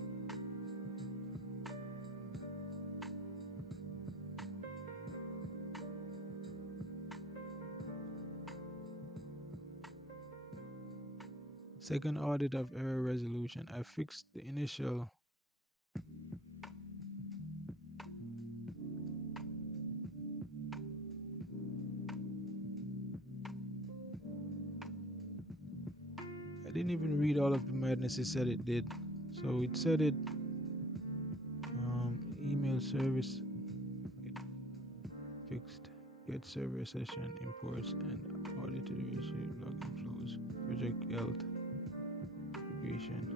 Second audit of error resolution. I fixed the initial I didn't even read all of the madness it said it did. So it said it email service fixed, get server session imports and audited receive login flows, project health verification,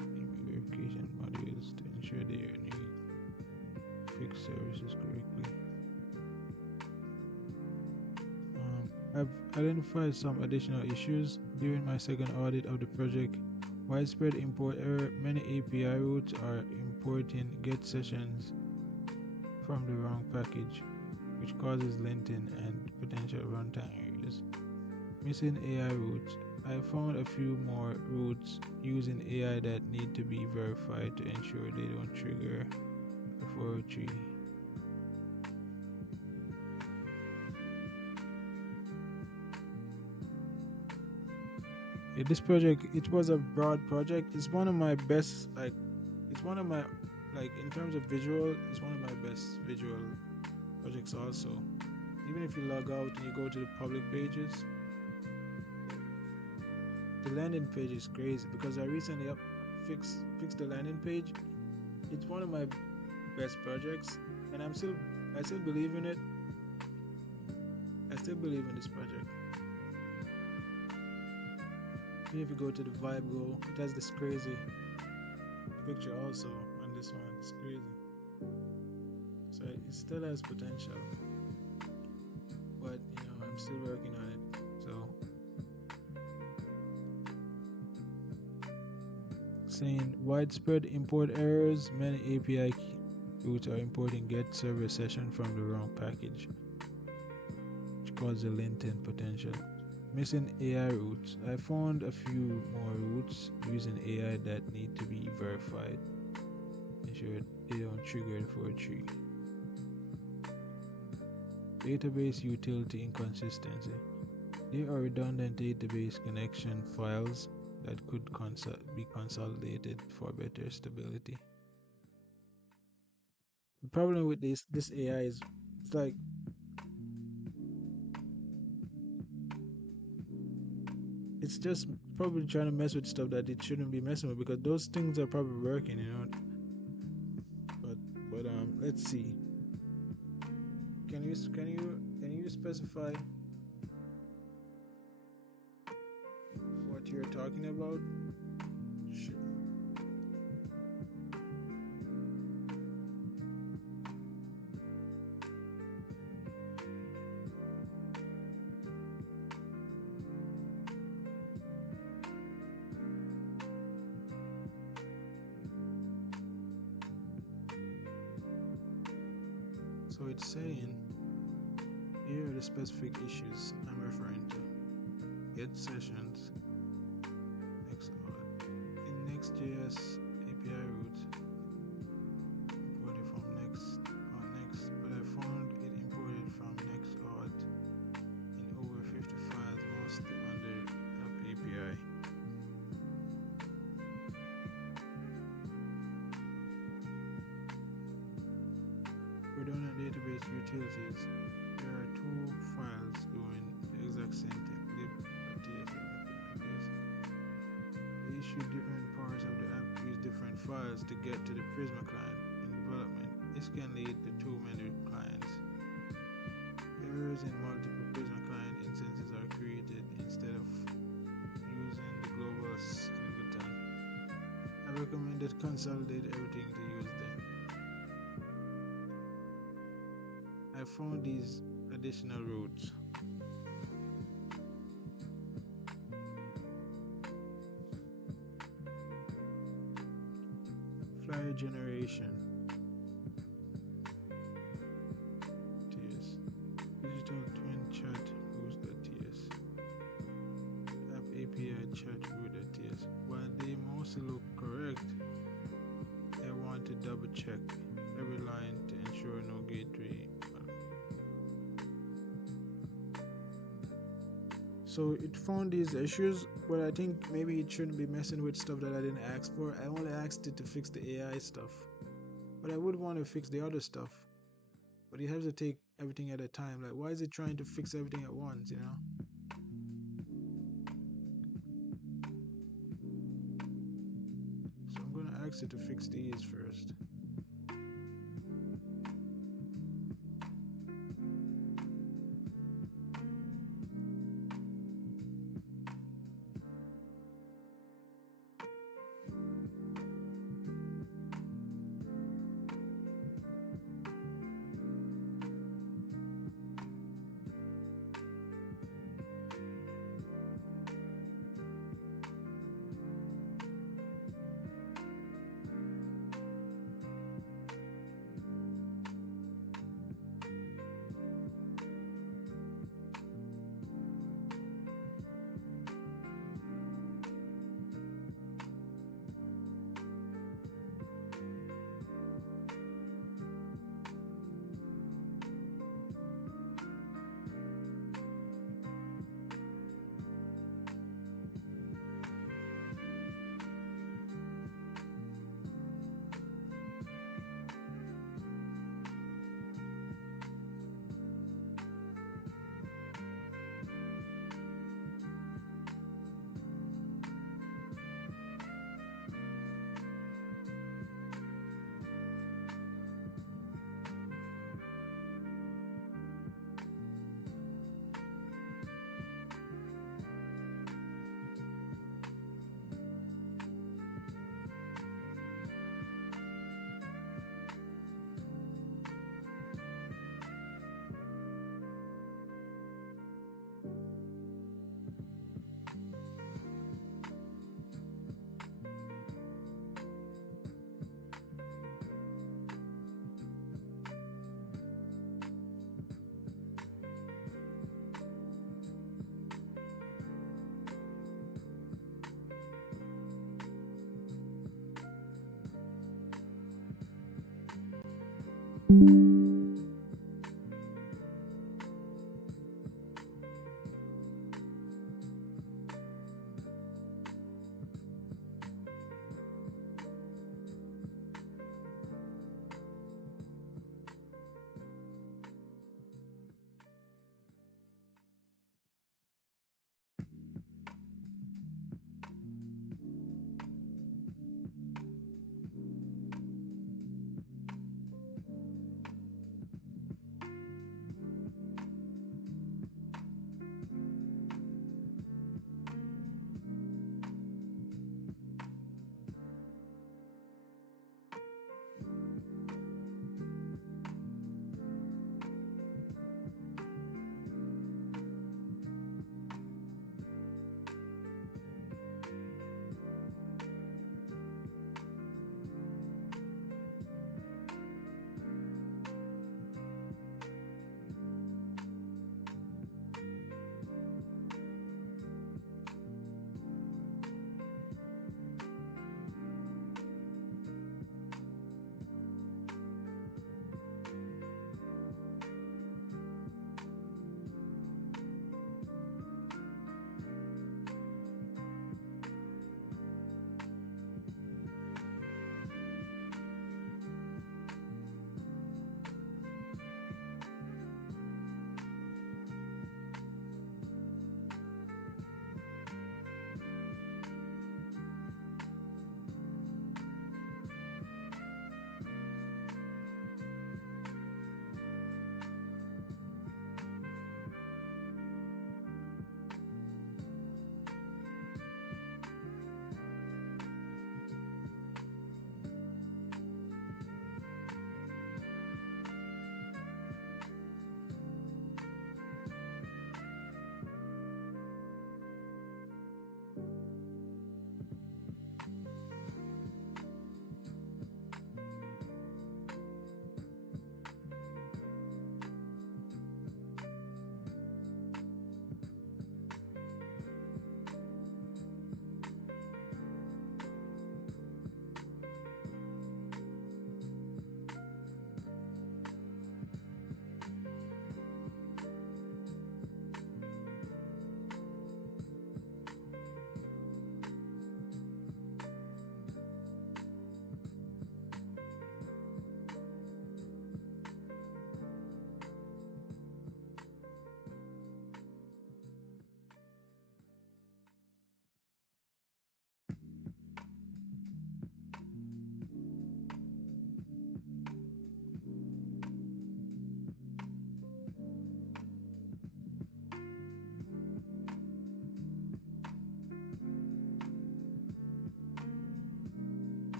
email verification modules to ensure they are new fix services correctly. I've identified some additional issues during my second audit of the project. Widespread import error. Many API routes are importing get sessions from the wrong package, which causes linting and potential runtime errors. Missing AI routes. I found a few more routes using AI that need to be verified to ensure they don't trigger a 403. This project, it was a broad project. It's one of my best, in terms of visual, it's one of my best visual projects also. even if you log out and you go to the public pages, the landing page is crazy because I recently fixed the landing page. It's one of my best projects, and I still believe in it. I still believe in this project. Even if you go to the Vibe Go, it has this crazy picture also on this one. It's crazy. So it still has potential, but I'm still working on it. So saying widespread import errors, many API routes are importing get server session from the wrong package, which causes a latent potential. Missing AI routes. I found a few more routes using AI that need to be verified. Ensure they don't trigger the 4.3. Database utility inconsistency. There are redundant database connection files that could be consolidated for better stability. The problem with this AI is it's like it's just probably trying to mess with stuff that it shouldn't be messing with because those things are probably working, But let's see. Can you specify what you're talking about? Sure. So it's saying here are the specific issues I'm referring to. Get sessions, in Next.js API route imported from Next, but I found it imported from Next.auth in over 50 files, mostly under App API. Redundant database utilities. There are two files doing the exact same thing. lib.ts and lib.ts. They issue different parts of the app use different files to get to the Prisma client in development. This can lead to too many clients. Errors in multiple Prisma client instances are created instead of using the global singleton. I recommend that consolidate everything to use them. I found these additional routes. Flyer generation. TS. Digital twin chat routes.ts. App API chat route.ts. While they mostly look correct, I want to double check every line to ensure no gateway. So it found these issues, but I think maybe it shouldn't be messing with stuff that I didn't ask for. I only asked it to fix the AI stuff, but I would want to fix the other stuff. But it has to take everything at a time. Like, why is it trying to fix everything at once, So I'm gonna ask it to fix these first.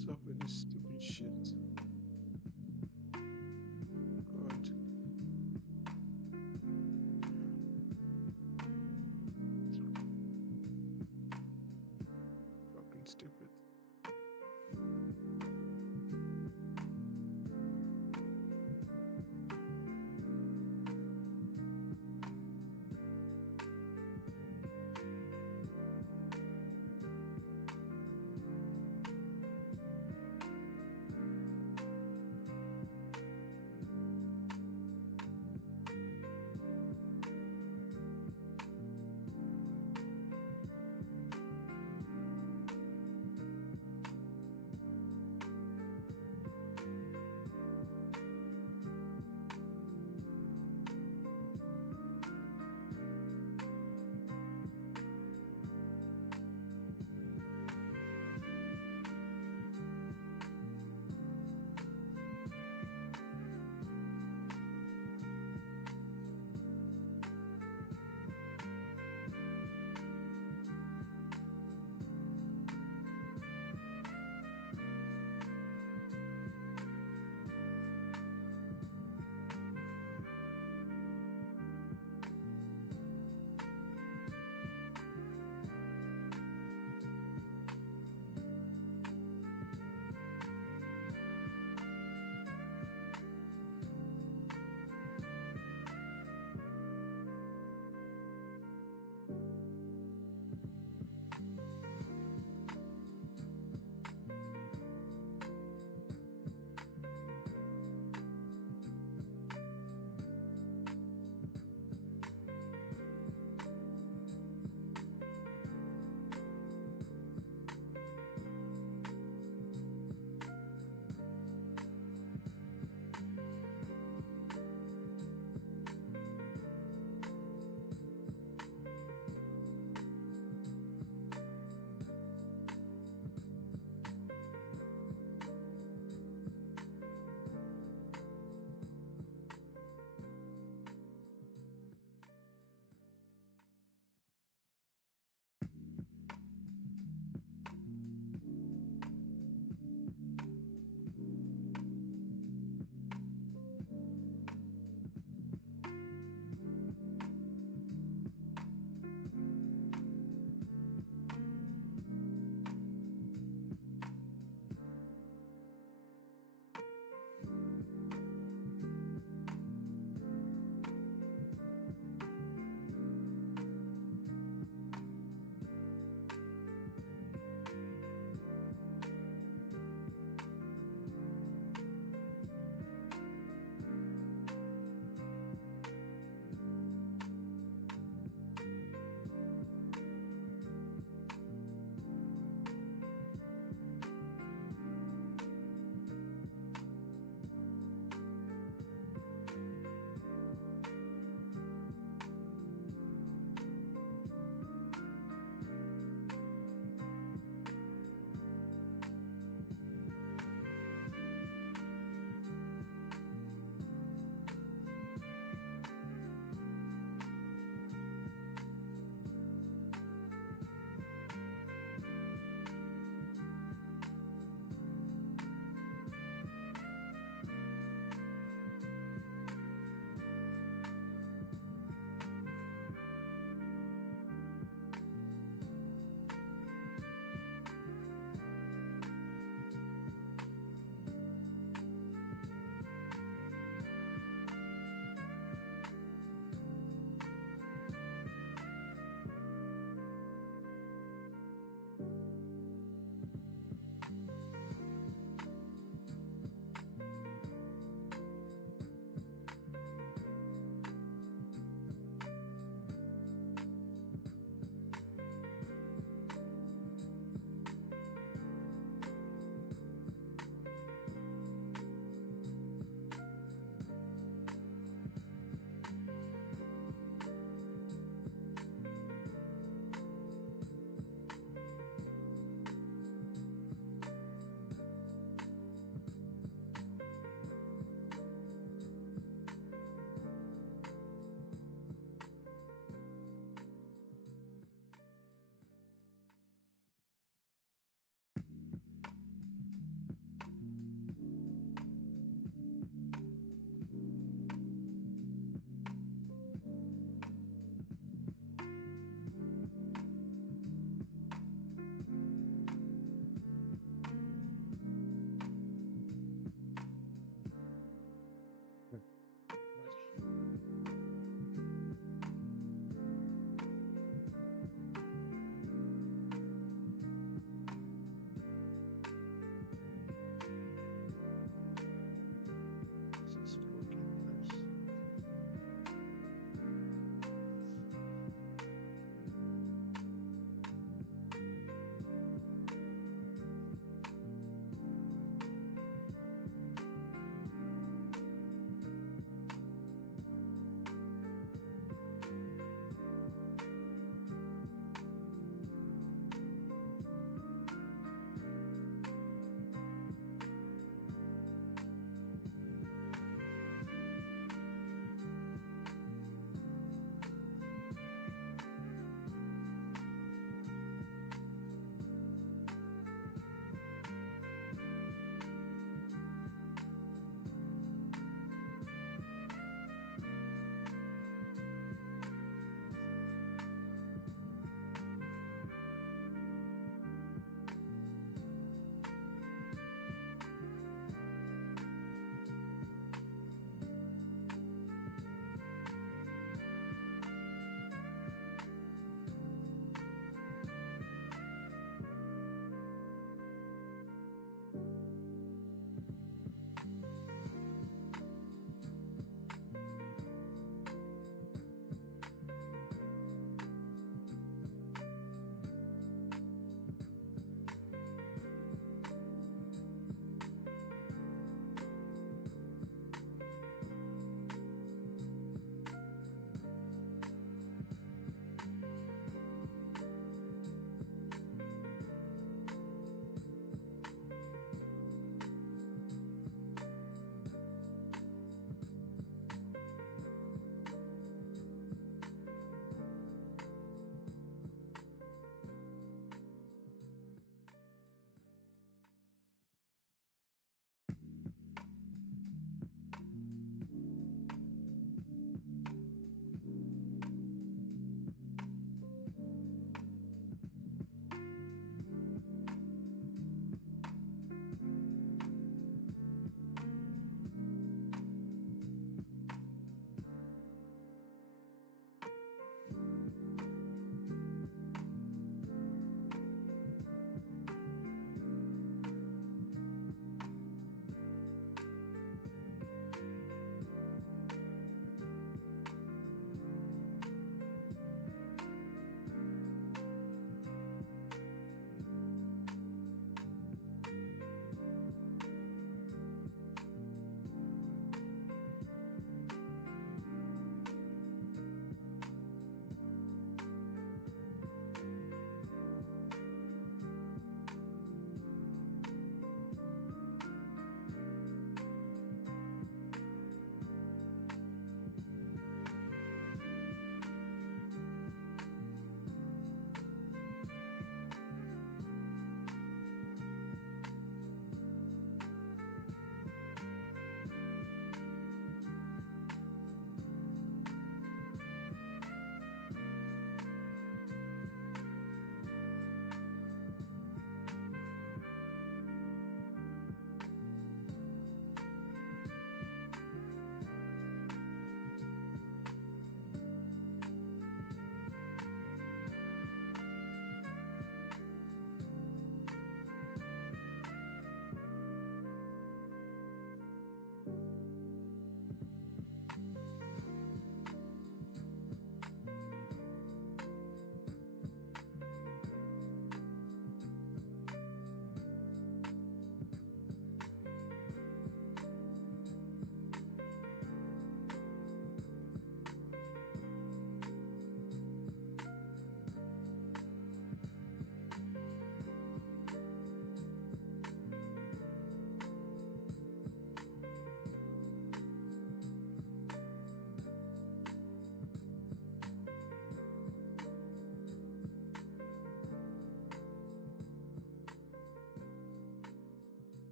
What's up with this stupid shit? God. Fucking stupid.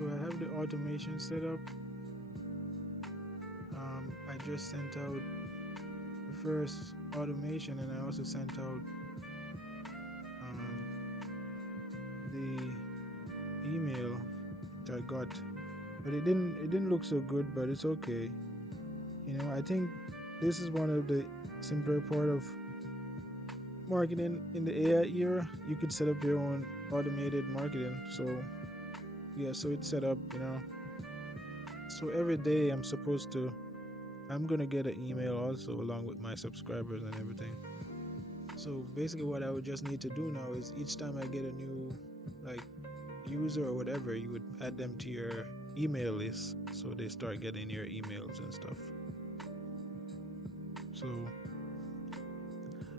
So I have the automation set up. I just sent out the first automation, and I also sent out the email that I got, but it didn't look so good, but it's okay. I think this is one of the simpler part of marketing in the AI era. You could set up your own automated marketing. So yeah, so it's set up, so every day I'm gonna get an email also along with my subscribers and everything. So basically what I would just need to do now is each time I get a new user or whatever, you would add them to your email list so they start getting your emails and stuff.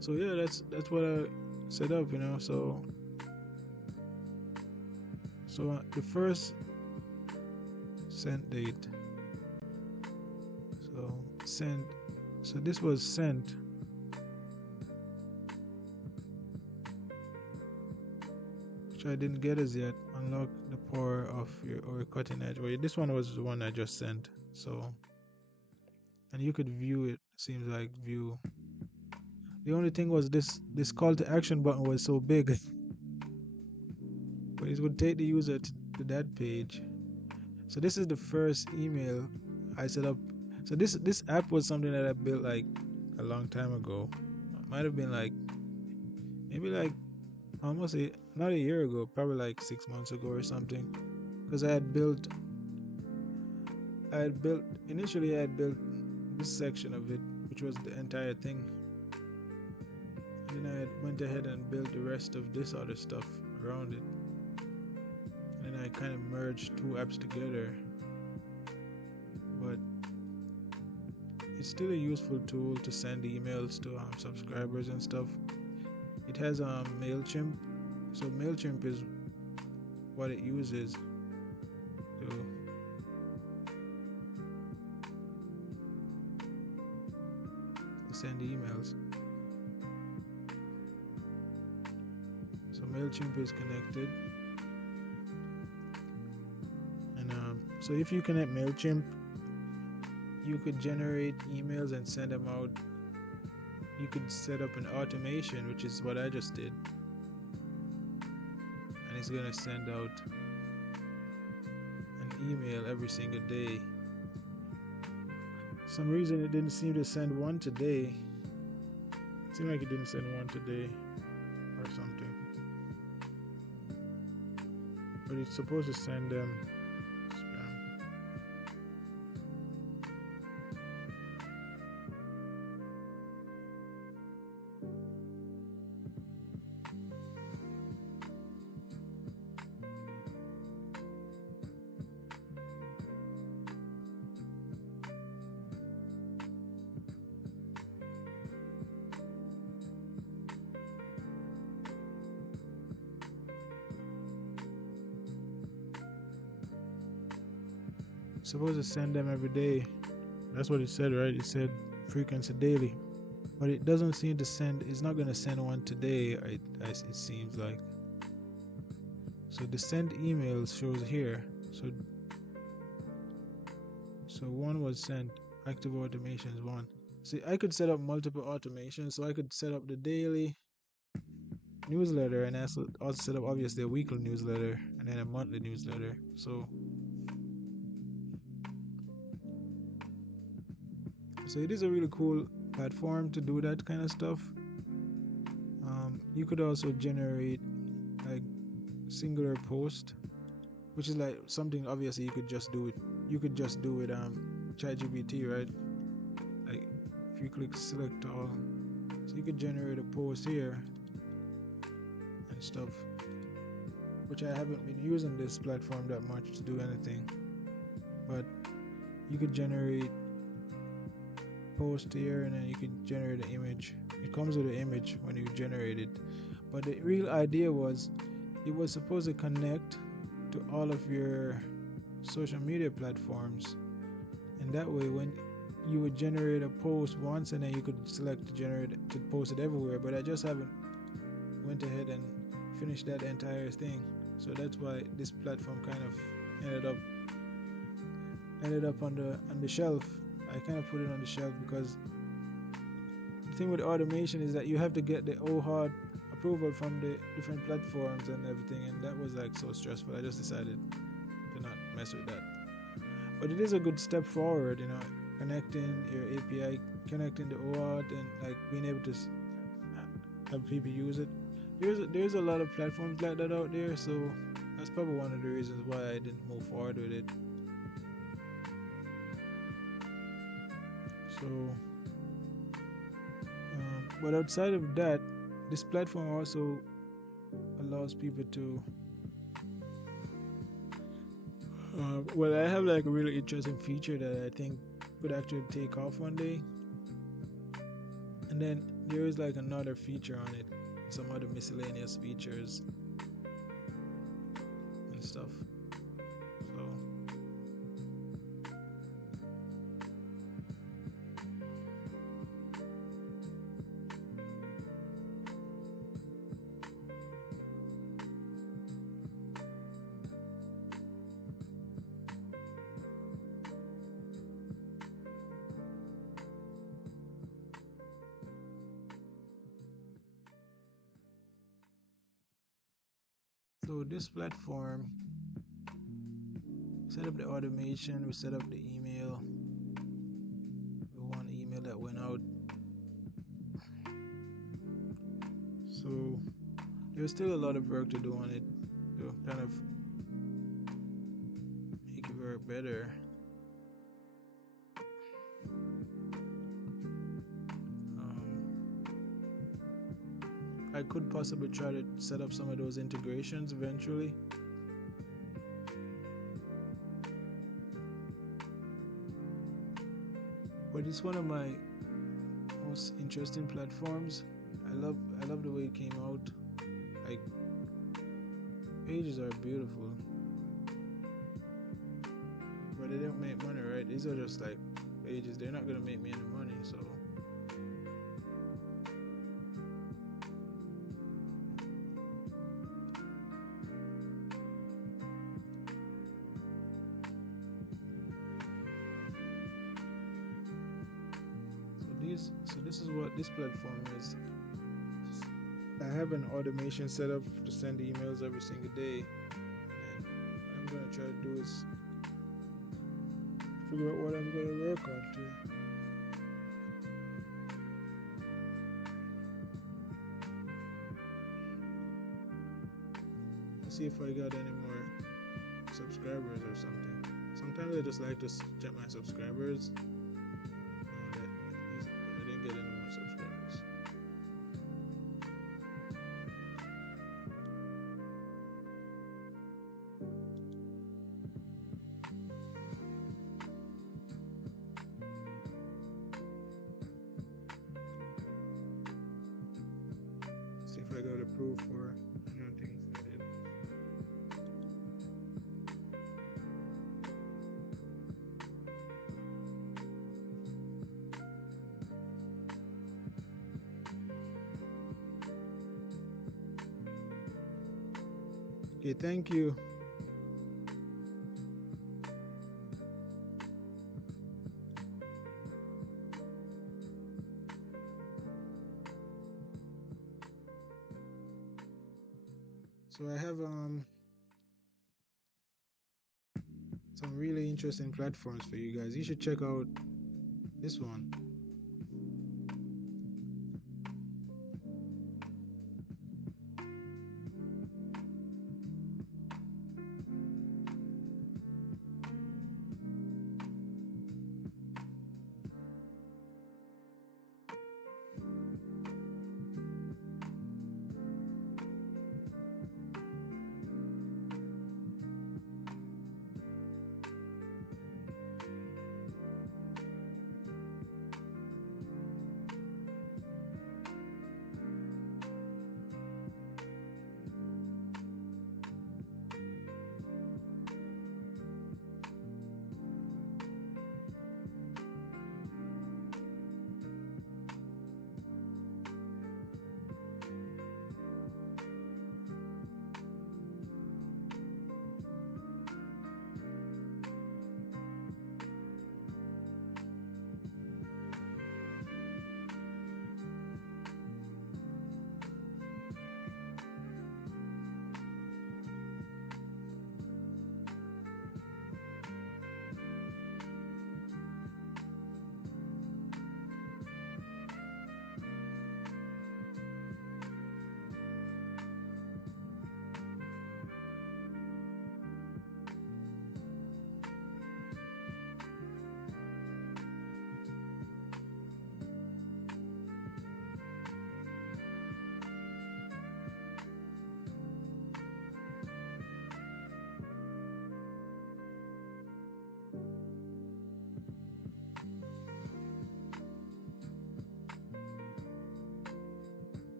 So yeah, that's what I set up, so the first sent date, so this was sent, which I didn't get as yet. Unlock the power of your cutting edge. Well, this one was the one I just sent. So, and you could view it. Seems like view. The only thing was this call to action button was so big, but it would take the user to that page. So this is the first email I set up. So this app was something that I built like a long time ago. It might have been maybe almost not a year ago, probably like 6 months ago or something, because initially I had built this section of it, which was the entire thing, and then I went ahead and built the rest of this other stuff around it, and then I kind of merged two apps together. But it's still a useful tool to send emails to subscribers and stuff. It has MailChimp. So MailChimp is what it uses to send emails. So MailChimp is connected, and so if you connect MailChimp, you could generate emails and send them out. You could set up an automation, which is what I just did, and it's gonna send out an email every single day. For some reason it didn't seem to send one today. It seemed like it didn't send one today or something, but it's supposed to send them spam. Supposed to send them every day. That's what it said, right? It said frequency daily, but it doesn't seem to send. It's not going to send one today. It seems like. So the send emails shows here. So one was sent. Active automations one. See, I could set up multiple automations. So I could set up the daily newsletter, and also set up obviously a weekly newsletter and then a monthly newsletter. So it is a really cool platform to do that kind of stuff. You could also generate like singular post, which is like something obviously you could just do with ChatGPT, right? Like if you click select all, so you could generate a post here and stuff, which I haven't been using this platform that much to do anything, but you could generate post here, and then you can generate an image. It comes with an image when you generate it, but the real idea was it was supposed to connect to all of your social media platforms, and that way when you would generate a post once, and then you could select to post it everywhere. But I just haven't went ahead and finished that entire thing, so that's why this platform kind of ended up on the shelf. I kind of put it on the shelf because the thing with automation is that you have to get the OHAD approval from the different platforms and everything, and that was like so stressful. I just decided to not mess with that. But it is a good step forward, connecting your API, connecting the OAuth, and like being able to have people use it. There's a lot of platforms like that out there, so that's probably one of the reasons why I didn't move forward with it. So, but outside of that, this platform also allows people to. Well, I have like a really interesting feature that I think could actually take off one day. And then there is like another feature on it, some other miscellaneous features and stuff. So this platform, set up the automation, we set up the email. We want email that went out. So there's still a lot of work to do on it to kind of make it work better. I could possibly try to set up some of those integrations eventually. But it's one of my most interesting platforms. I love the way it came out. Like, pages are beautiful, but they don't make money, right? These are just like pages. They're not gonna make me any money, so. So this is what this platform is. I have an automation set up to send emails every single day, and what I'm gonna try to do is figure out what I'm gonna work on today. Let's see if I got any more subscribers or something. Sometimes I just like to check my subscribers. I didn't get any more subscribers. See if I got approved for. I don't think I did. Okay, thank you. So I have some really interesting platforms for you guys. You should check out this one.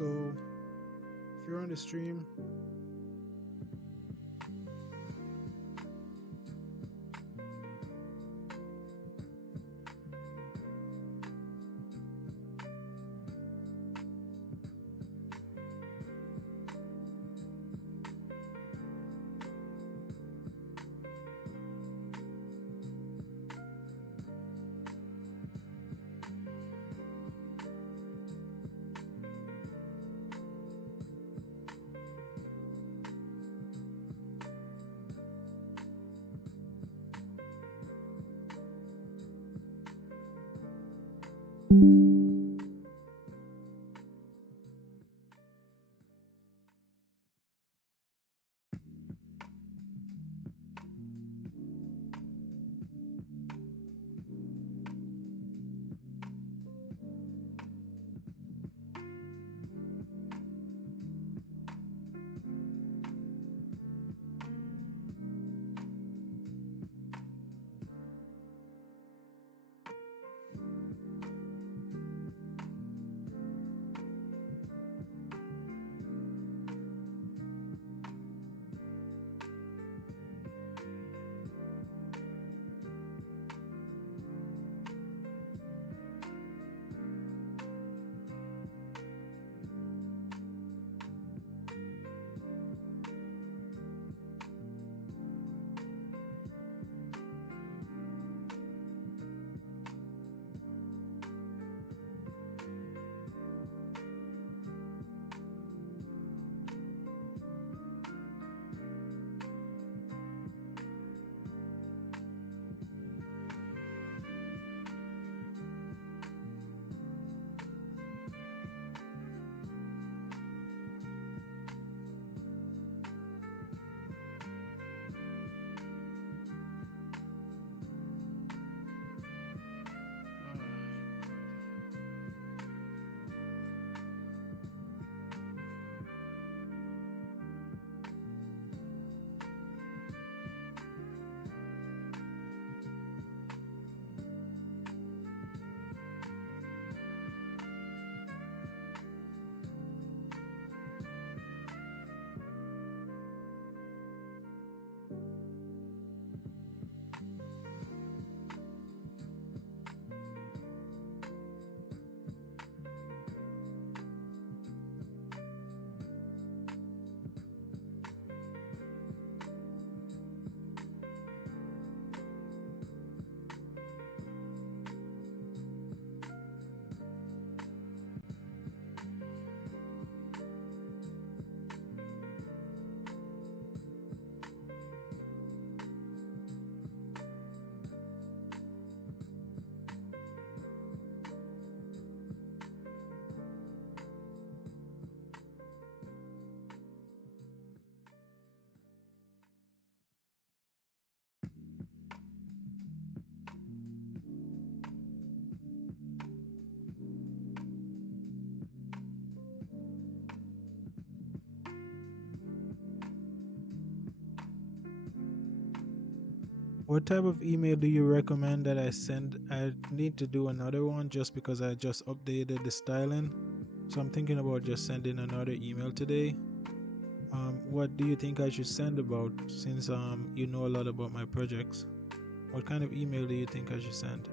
So if you're on the stream, what type of email do you recommend that I send? I need to do another one just because I just updated the styling. So I'm thinking about just sending another email today. What do you think I should send about, since you know a lot about my projects? What kind of email do you think I should send?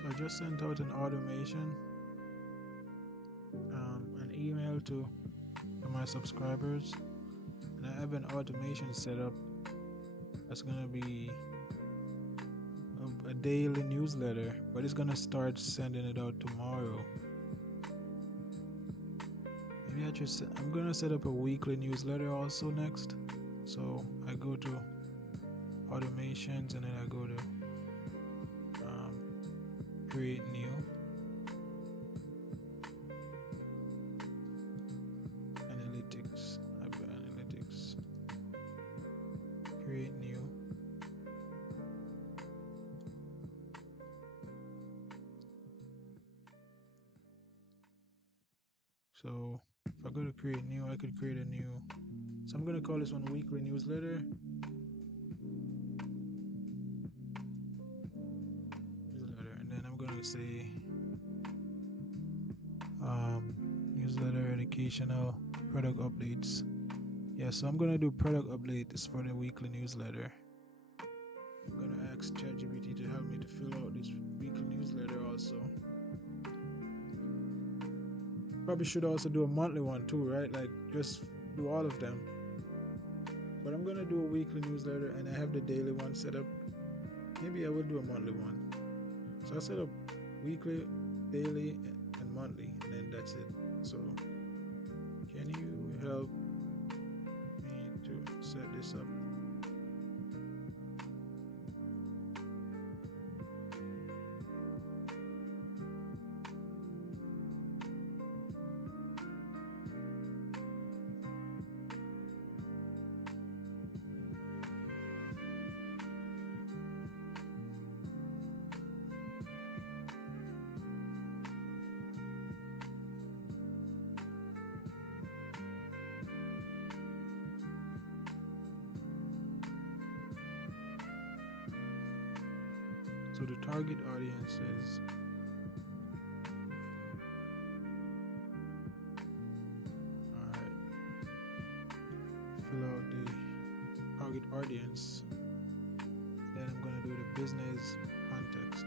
So I just sent out an automation, an email to my subscribers, and I have an automation set up that's gonna be a daily newsletter, but it's gonna start sending it out tomorrow. Maybe I'm gonna set up a weekly newsletter also next. So I go to automations and then I go to create new. Analytics, create new. So if I go to create new, I could create a new. So I'm gonna call this one weekly newsletter. And then I'm gonna say newsletter educational product updates. Yeah, so I'm gonna do product updates for the weekly newsletter. I'm gonna ask ChatGPT to help me to fill out this weekly newsletter also. Probably should also do a monthly one too, right? Like just do all of them. But I'm gonna do a weekly newsletter and I have the daily one set up. Maybe I will do a monthly one. So I set up weekly, daily, and monthly, and then that's it. So can you help me to set this up? So the target audience is alright. Fill out the target audience. Then I'm gonna do the business context.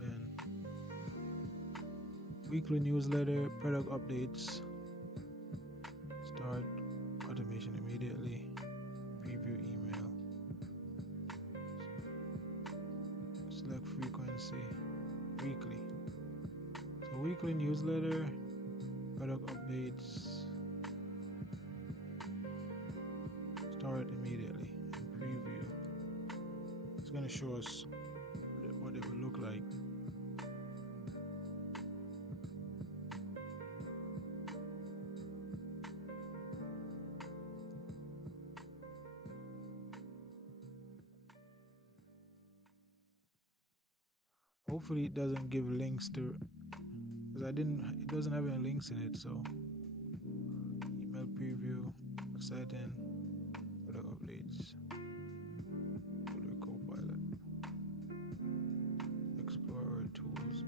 Then weekly newsletter, product updates. Start automation immediately. Preview email. Select frequency. Weekly. So weekly newsletter, product updates. Start immediately. And preview. It's gonna show us what it will look like. Hopefully it doesn't give links to, because it doesn't have any links in it. So email preview, exciting, product updates, FolderCopilot, Explorer tools.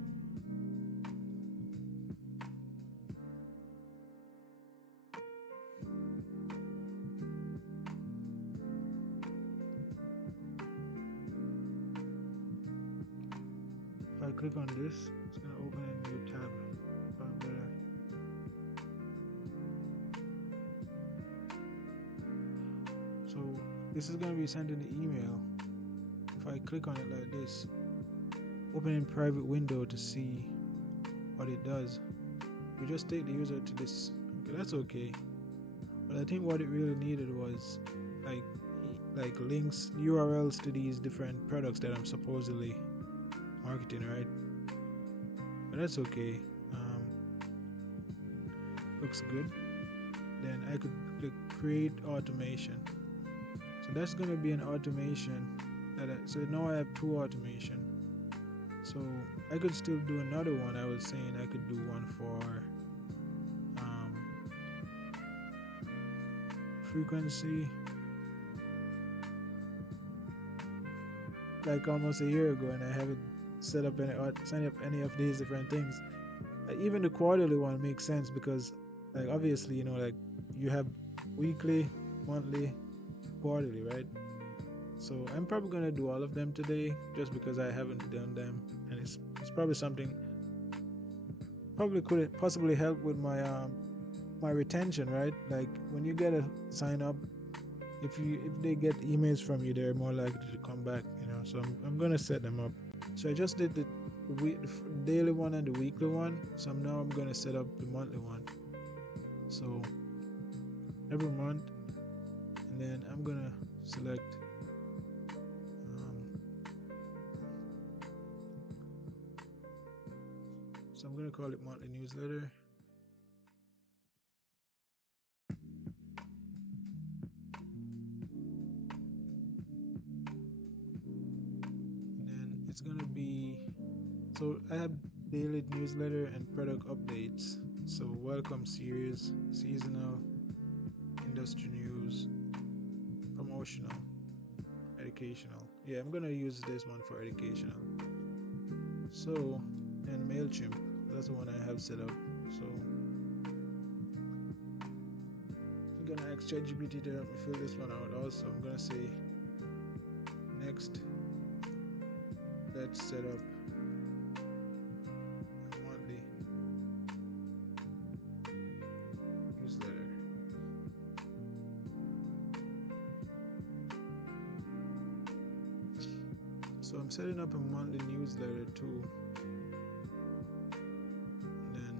If I click on this, it's going to open a new tab. So this is going to be sent in the email. If I click on it like this, open in private window to see what it does. You just take the user to this. Okay, that's okay. But I think what it really needed was like links, URLs to these different products that I'm supposedly marketing, right? But that's okay. Looks good. Then I could click create automation. So that's going to be an automation so now I have two automation. So I could still do another one. I was saying I could do one for frequency, like almost a year ago, and I haven't set up any of these different things. Like even the quarterly one makes sense because, like, obviously, like you have weekly, monthly, quarterly, right? So I'm probably gonna do all of them today, just because I haven't done them, and it's probably something probably could possibly help with my retention, right? Like when you get a sign up, if they get emails from you, they're more likely to come back, you know. So I'm gonna set them up. So I just did the daily one and the weekly one. So now I'm gonna set up the monthly one. So every month, and then I'm gonna select. Um, so I'm gonna call it monthly newsletter. And then it's gonna be, so I have daily newsletter and product updates. So welcome series, seasonal, industry news, promotional, educational. Yeah, I'm gonna use this one for educational. So, and MailChimp, that's the one I have set up. So I'm gonna ask ChatGPT to help me fill this one out. Also, I'm gonna say next, let's set up a monthly newsletter. So I'm setting up a monthly newsletter too. And then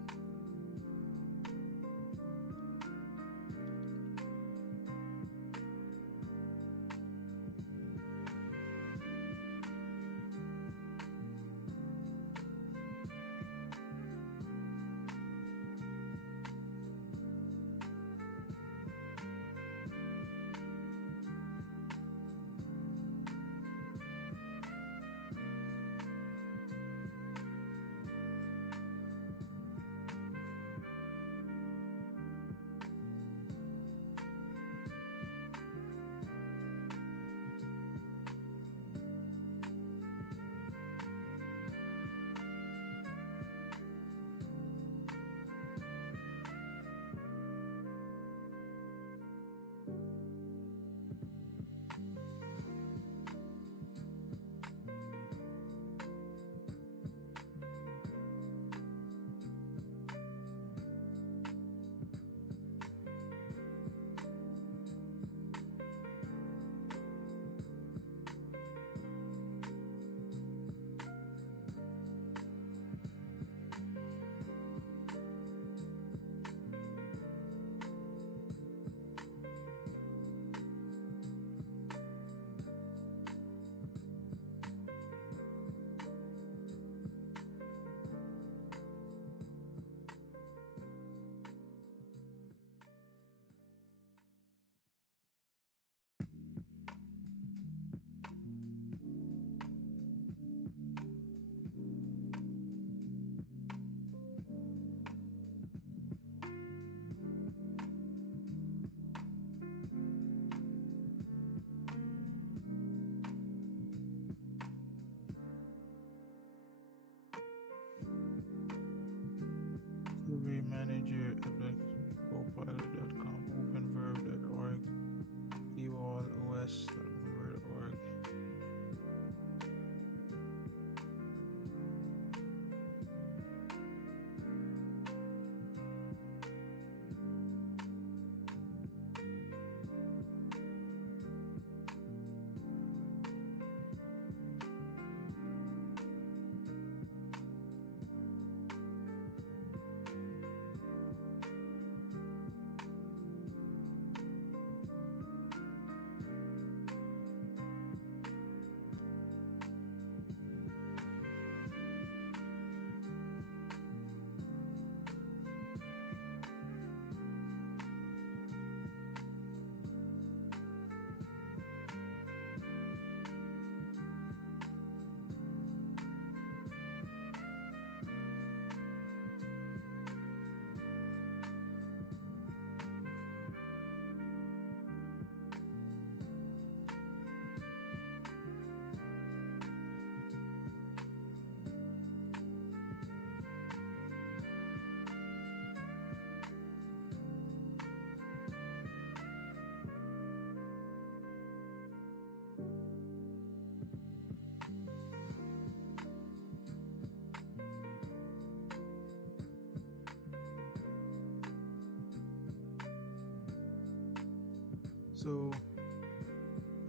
So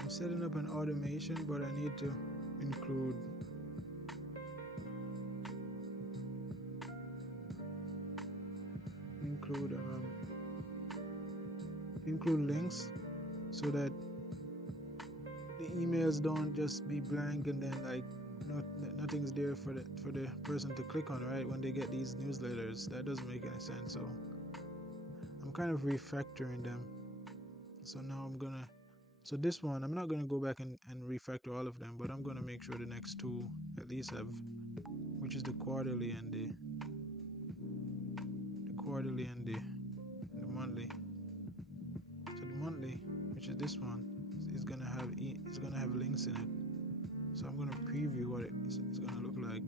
I'm setting up an automation, but I need to include links so that the emails don't just be blank and then like nothing's there for the person to click on, right, when they get these newsletters. That doesn't make any sense. So I'm kind of refactoring them. So now so this one, I'm not gonna go back and refactor all of them, but I'm gonna make sure the next two at least have, which is the quarterly and the monthly. So the monthly, which is this one, is gonna have links in it. So I'm gonna preview what it's gonna look like.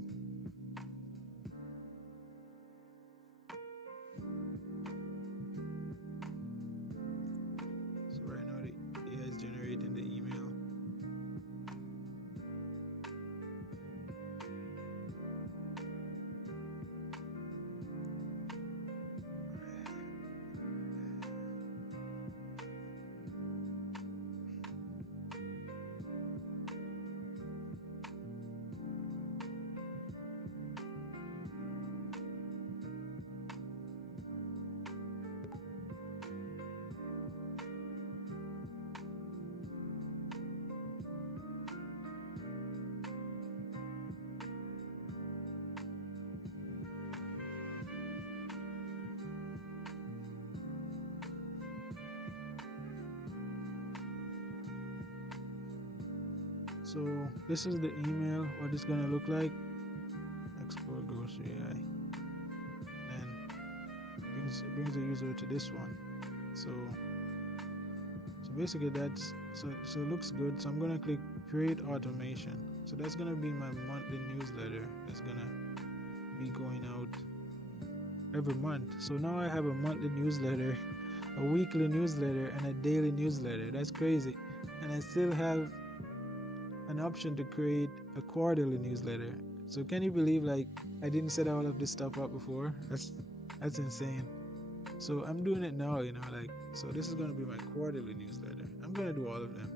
So right now the AI is generating the email. So this is the email, what it's gonna look like. Export grocery AI, and then brings the user to this one. So basically that's so it looks good. So I'm gonna click create automation. So that's gonna be my monthly newsletter. It's gonna be going out every month. So now I have a monthly newsletter, a weekly newsletter, and a daily newsletter. That's crazy. And I still have an option to create a quarterly newsletter. So can you believe, like, I didn't set all of this stuff up before? That's insane. So I'm doing it now, like, so this is going to be my quarterly newsletter. I'm going to do all of them,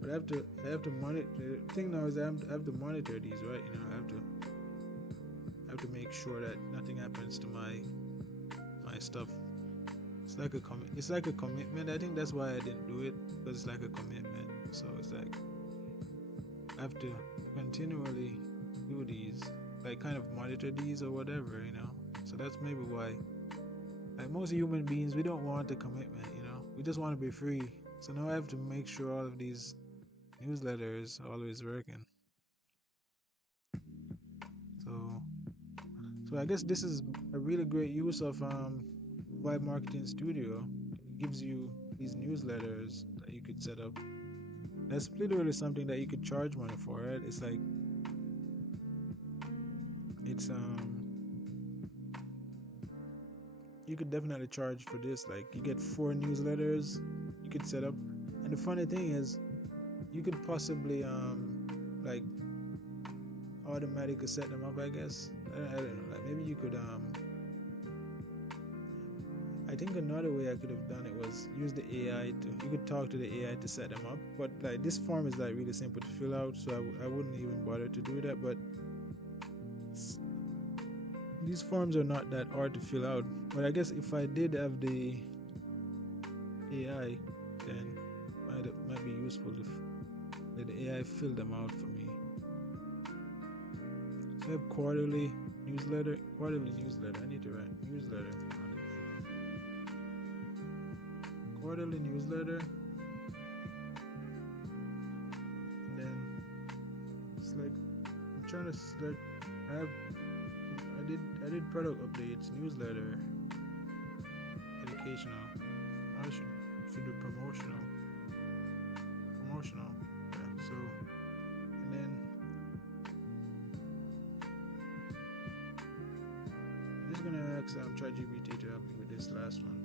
but I have to monitor. The thing now is I have to monitor these, right? I have to make sure that nothing happens to my stuff. It's like a commitment. I think that's why I didn't do it, because it's like a commitment. So it's like I have to continually do these, like kind of monitor these or whatever, So that's maybe why, like most human beings, we don't want a commitment, We just want to be free. So now I have to make sure all of these newsletters are always working. So I guess this is a really great use of Vibe Marketing Studio. It gives you these newsletters that you could set up. That's literally something that you could charge money for, right? It's like you could definitely charge for this. Like you get 4 newsletters you could set up, and the funny thing is you could possibly like automatically set them up, I guess. I don't know, like maybe you could I think another way I could have done it was use the AI you could talk to the AI to set them up, but like this form is like really simple to fill out, so I wouldn't even bother to do that. But these forms are not that hard to fill out. But I guess if I did have the AI, then it might be useful to let the AI fill them out for me. So I have quarterly newsletter. I need to write newsletter. Quarterly newsletter, and then it's like I'm trying to select. I did product updates, newsletter, educational. I should do promotional. Yeah, so and then I'm just gonna ask ChatGPT to help me with this last one.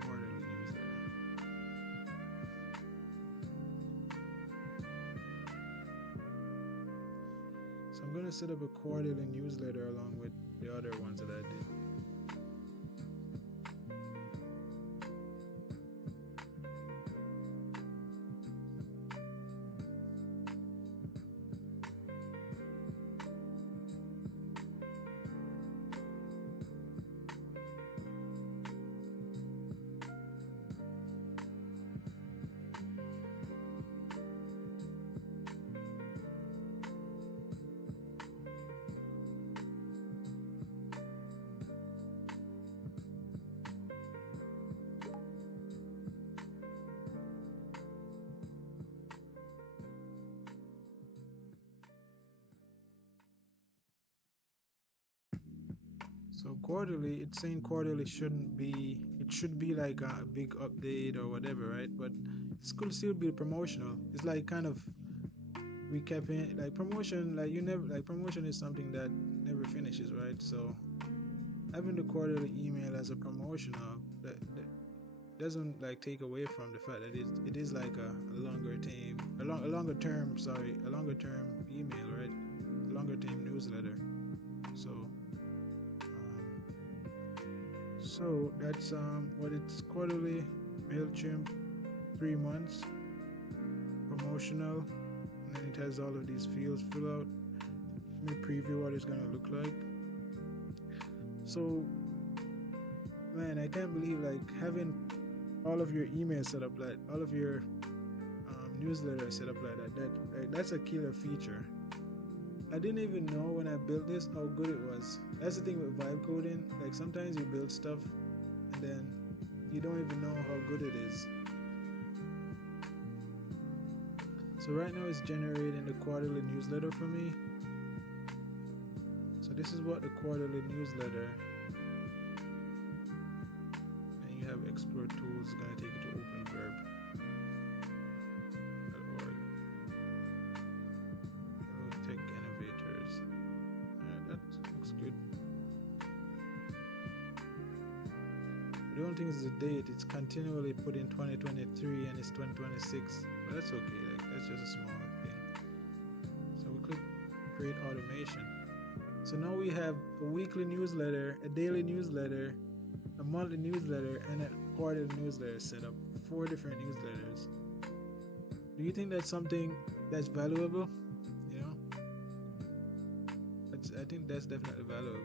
Quarterly newsletter. So I'm gonna set up a quarterly newsletter along with the other ones that I did. So quarterly, it's saying quarterly shouldn't be, it should be like a big update or whatever, right? But it could still be promotional. It's like kind of recapping, like promotion, like you never, like promotion is something that never finishes, right? So having the quarterly email as a promotional, that doesn't like take away from the fact that it is like a longer term, a longer term, sorry, a longer term email, right? A longer term newsletter. So that's what it's quarterly, MailChimp, 3 months, promotional, and then it has all of these fields fill out. Let me preview what it's gonna look like. So man, I can't believe like having all of your emails set up like all of your newsletter set up like that. That's a killer feature. I didn't even know when I built this how good it was. That's the thing with vibe coding. Like sometimes you build stuff and then you don't even know how good it is. So right now it's generating the quarterly newsletter for me. So this is what the quarterly newsletter. And you have explore tools, it's gonna take you to openverb.org. Tech innovators. That looks good. The only thing is the date. It's continually put in 2023 and it's 2026. But that's okay. Like that's just a small thing. So we click create automation. So now we have a weekly newsletter, a daily newsletter, a monthly newsletter, and a quarterly newsletter set up. 4 different newsletters. Do you think that's something that's valuable? You know, I think that's definitely valuable.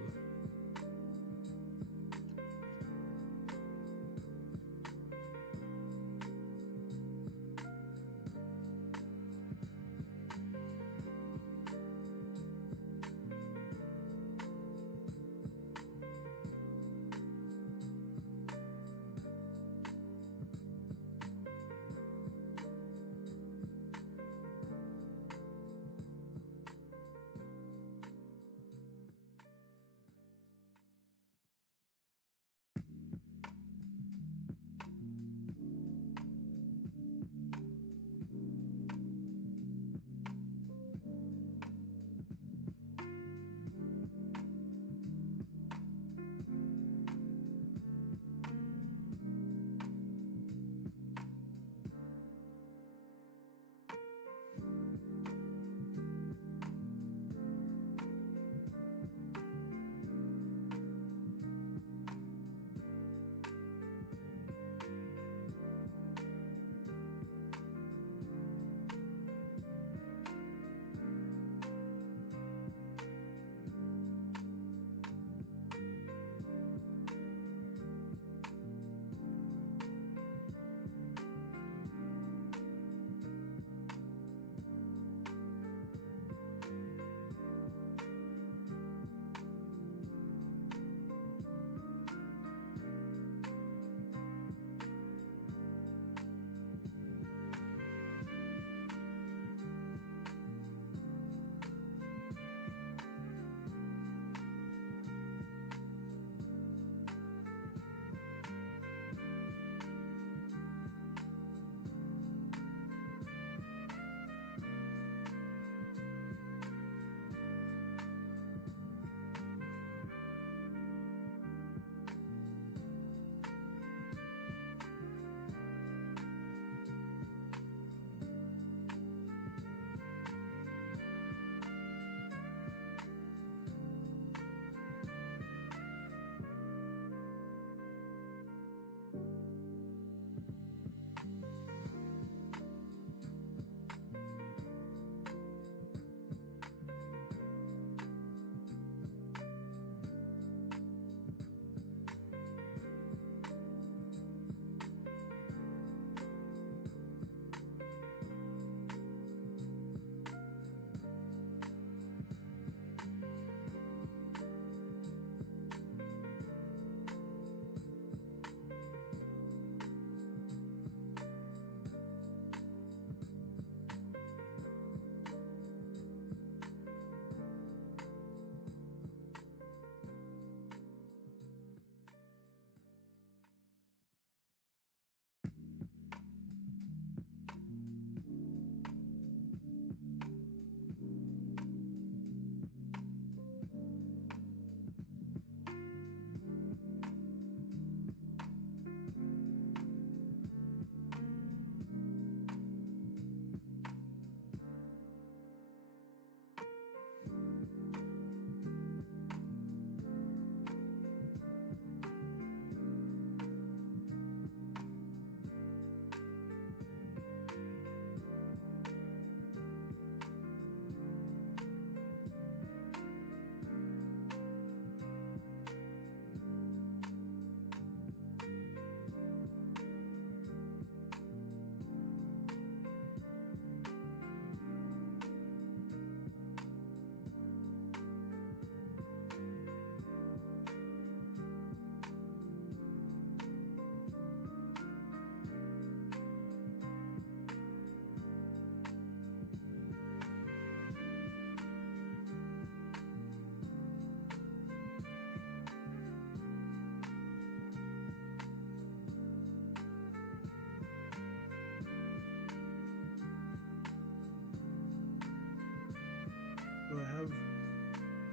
So I have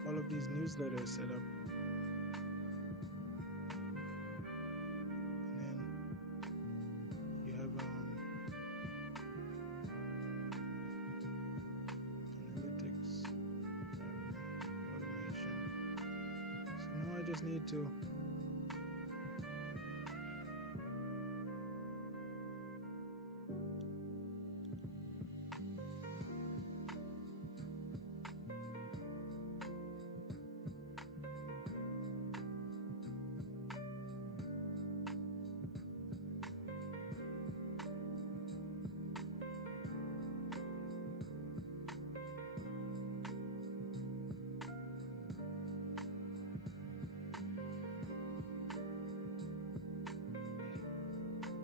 all of these newsletters set up, and then you have analytics, automation. So now I just need to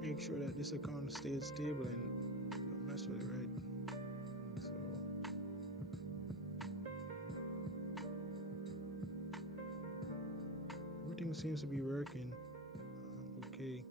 make sure that this account stays stable and don't mess with it, right? So everything seems to be working okay.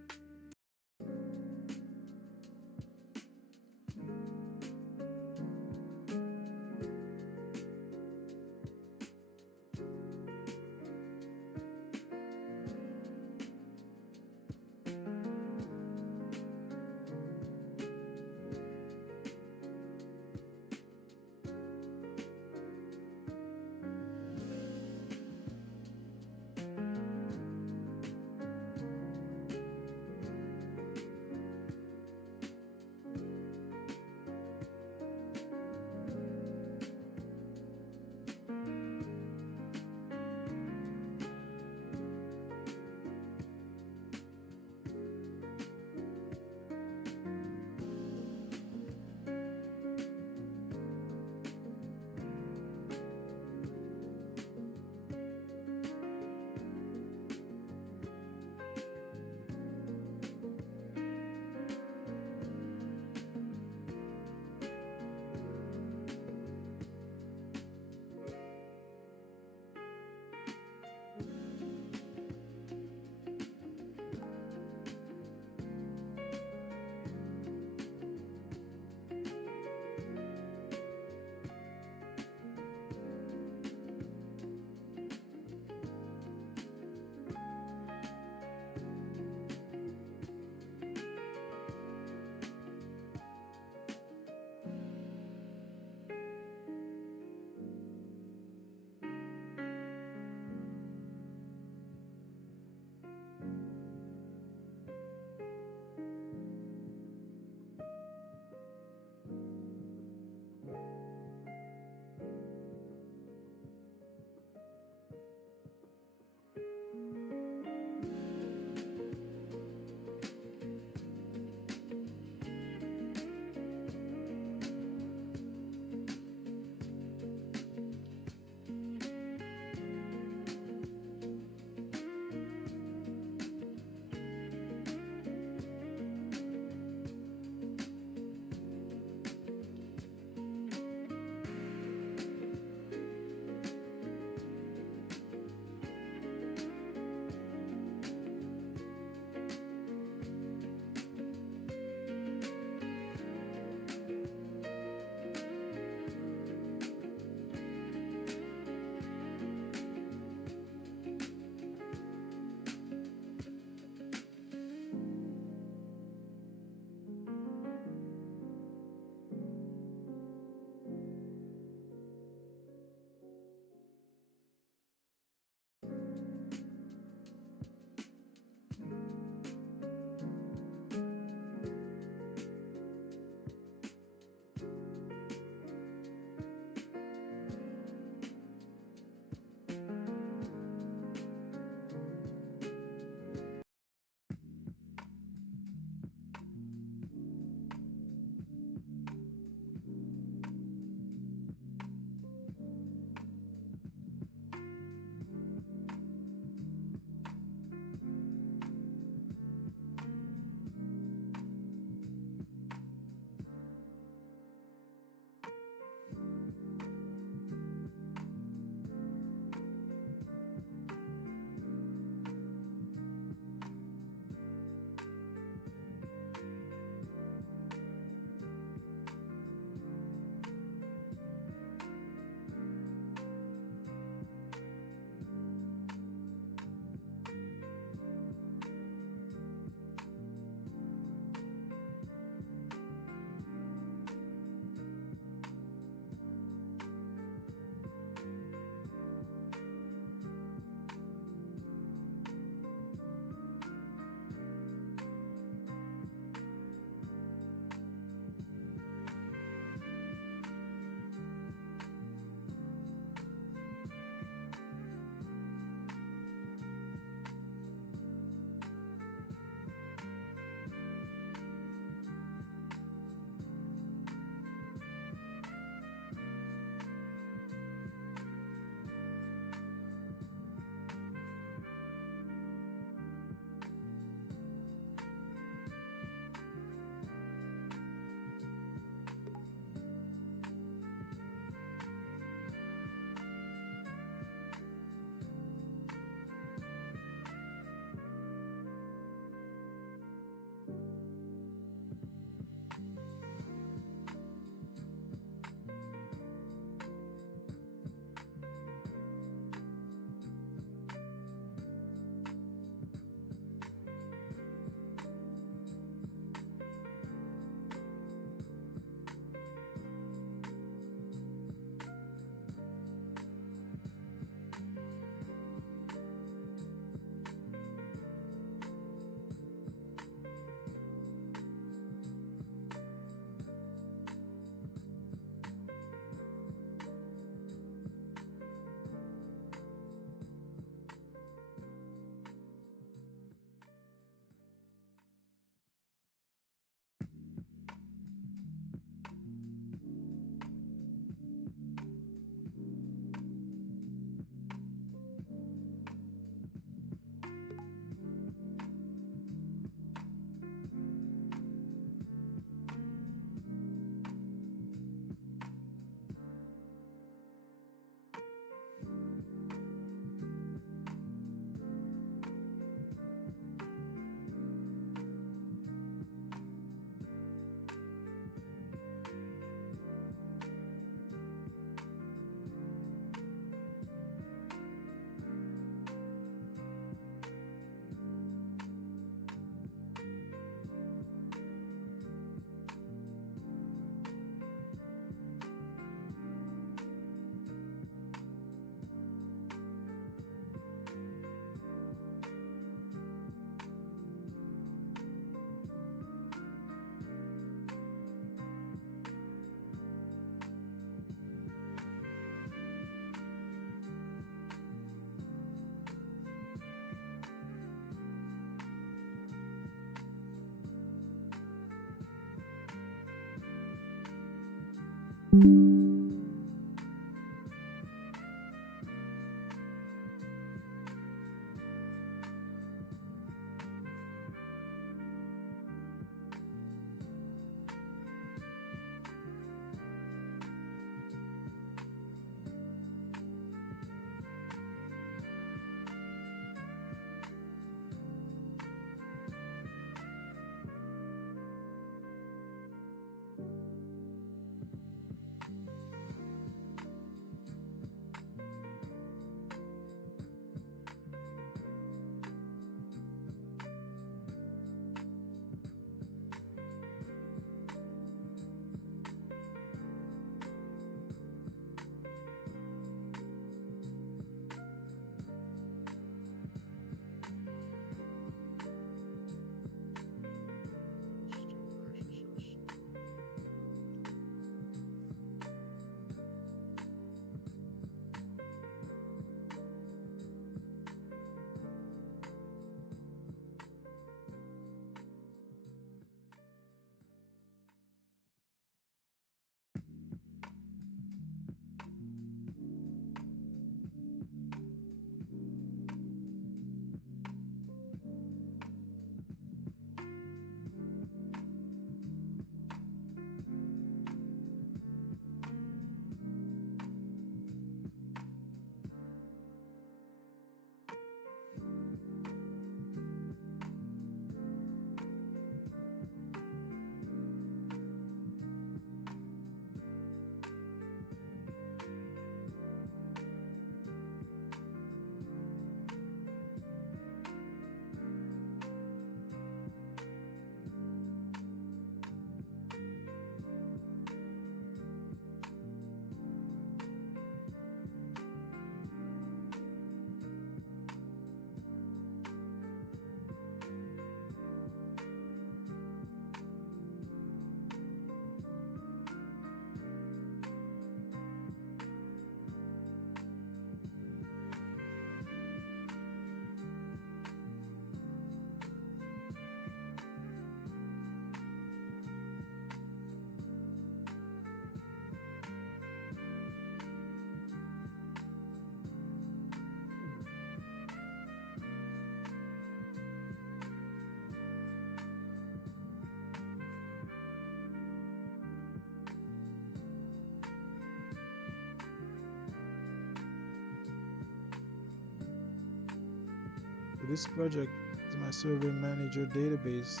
This project is my Survey Manager database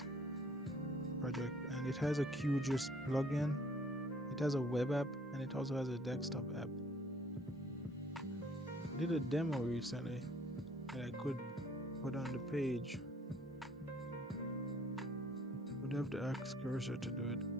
project, and it has a QGIS plugin, it has a web app, and it also has a desktop app. I did a demo recently that I could put on the page. Would have to ask Cursor to do it.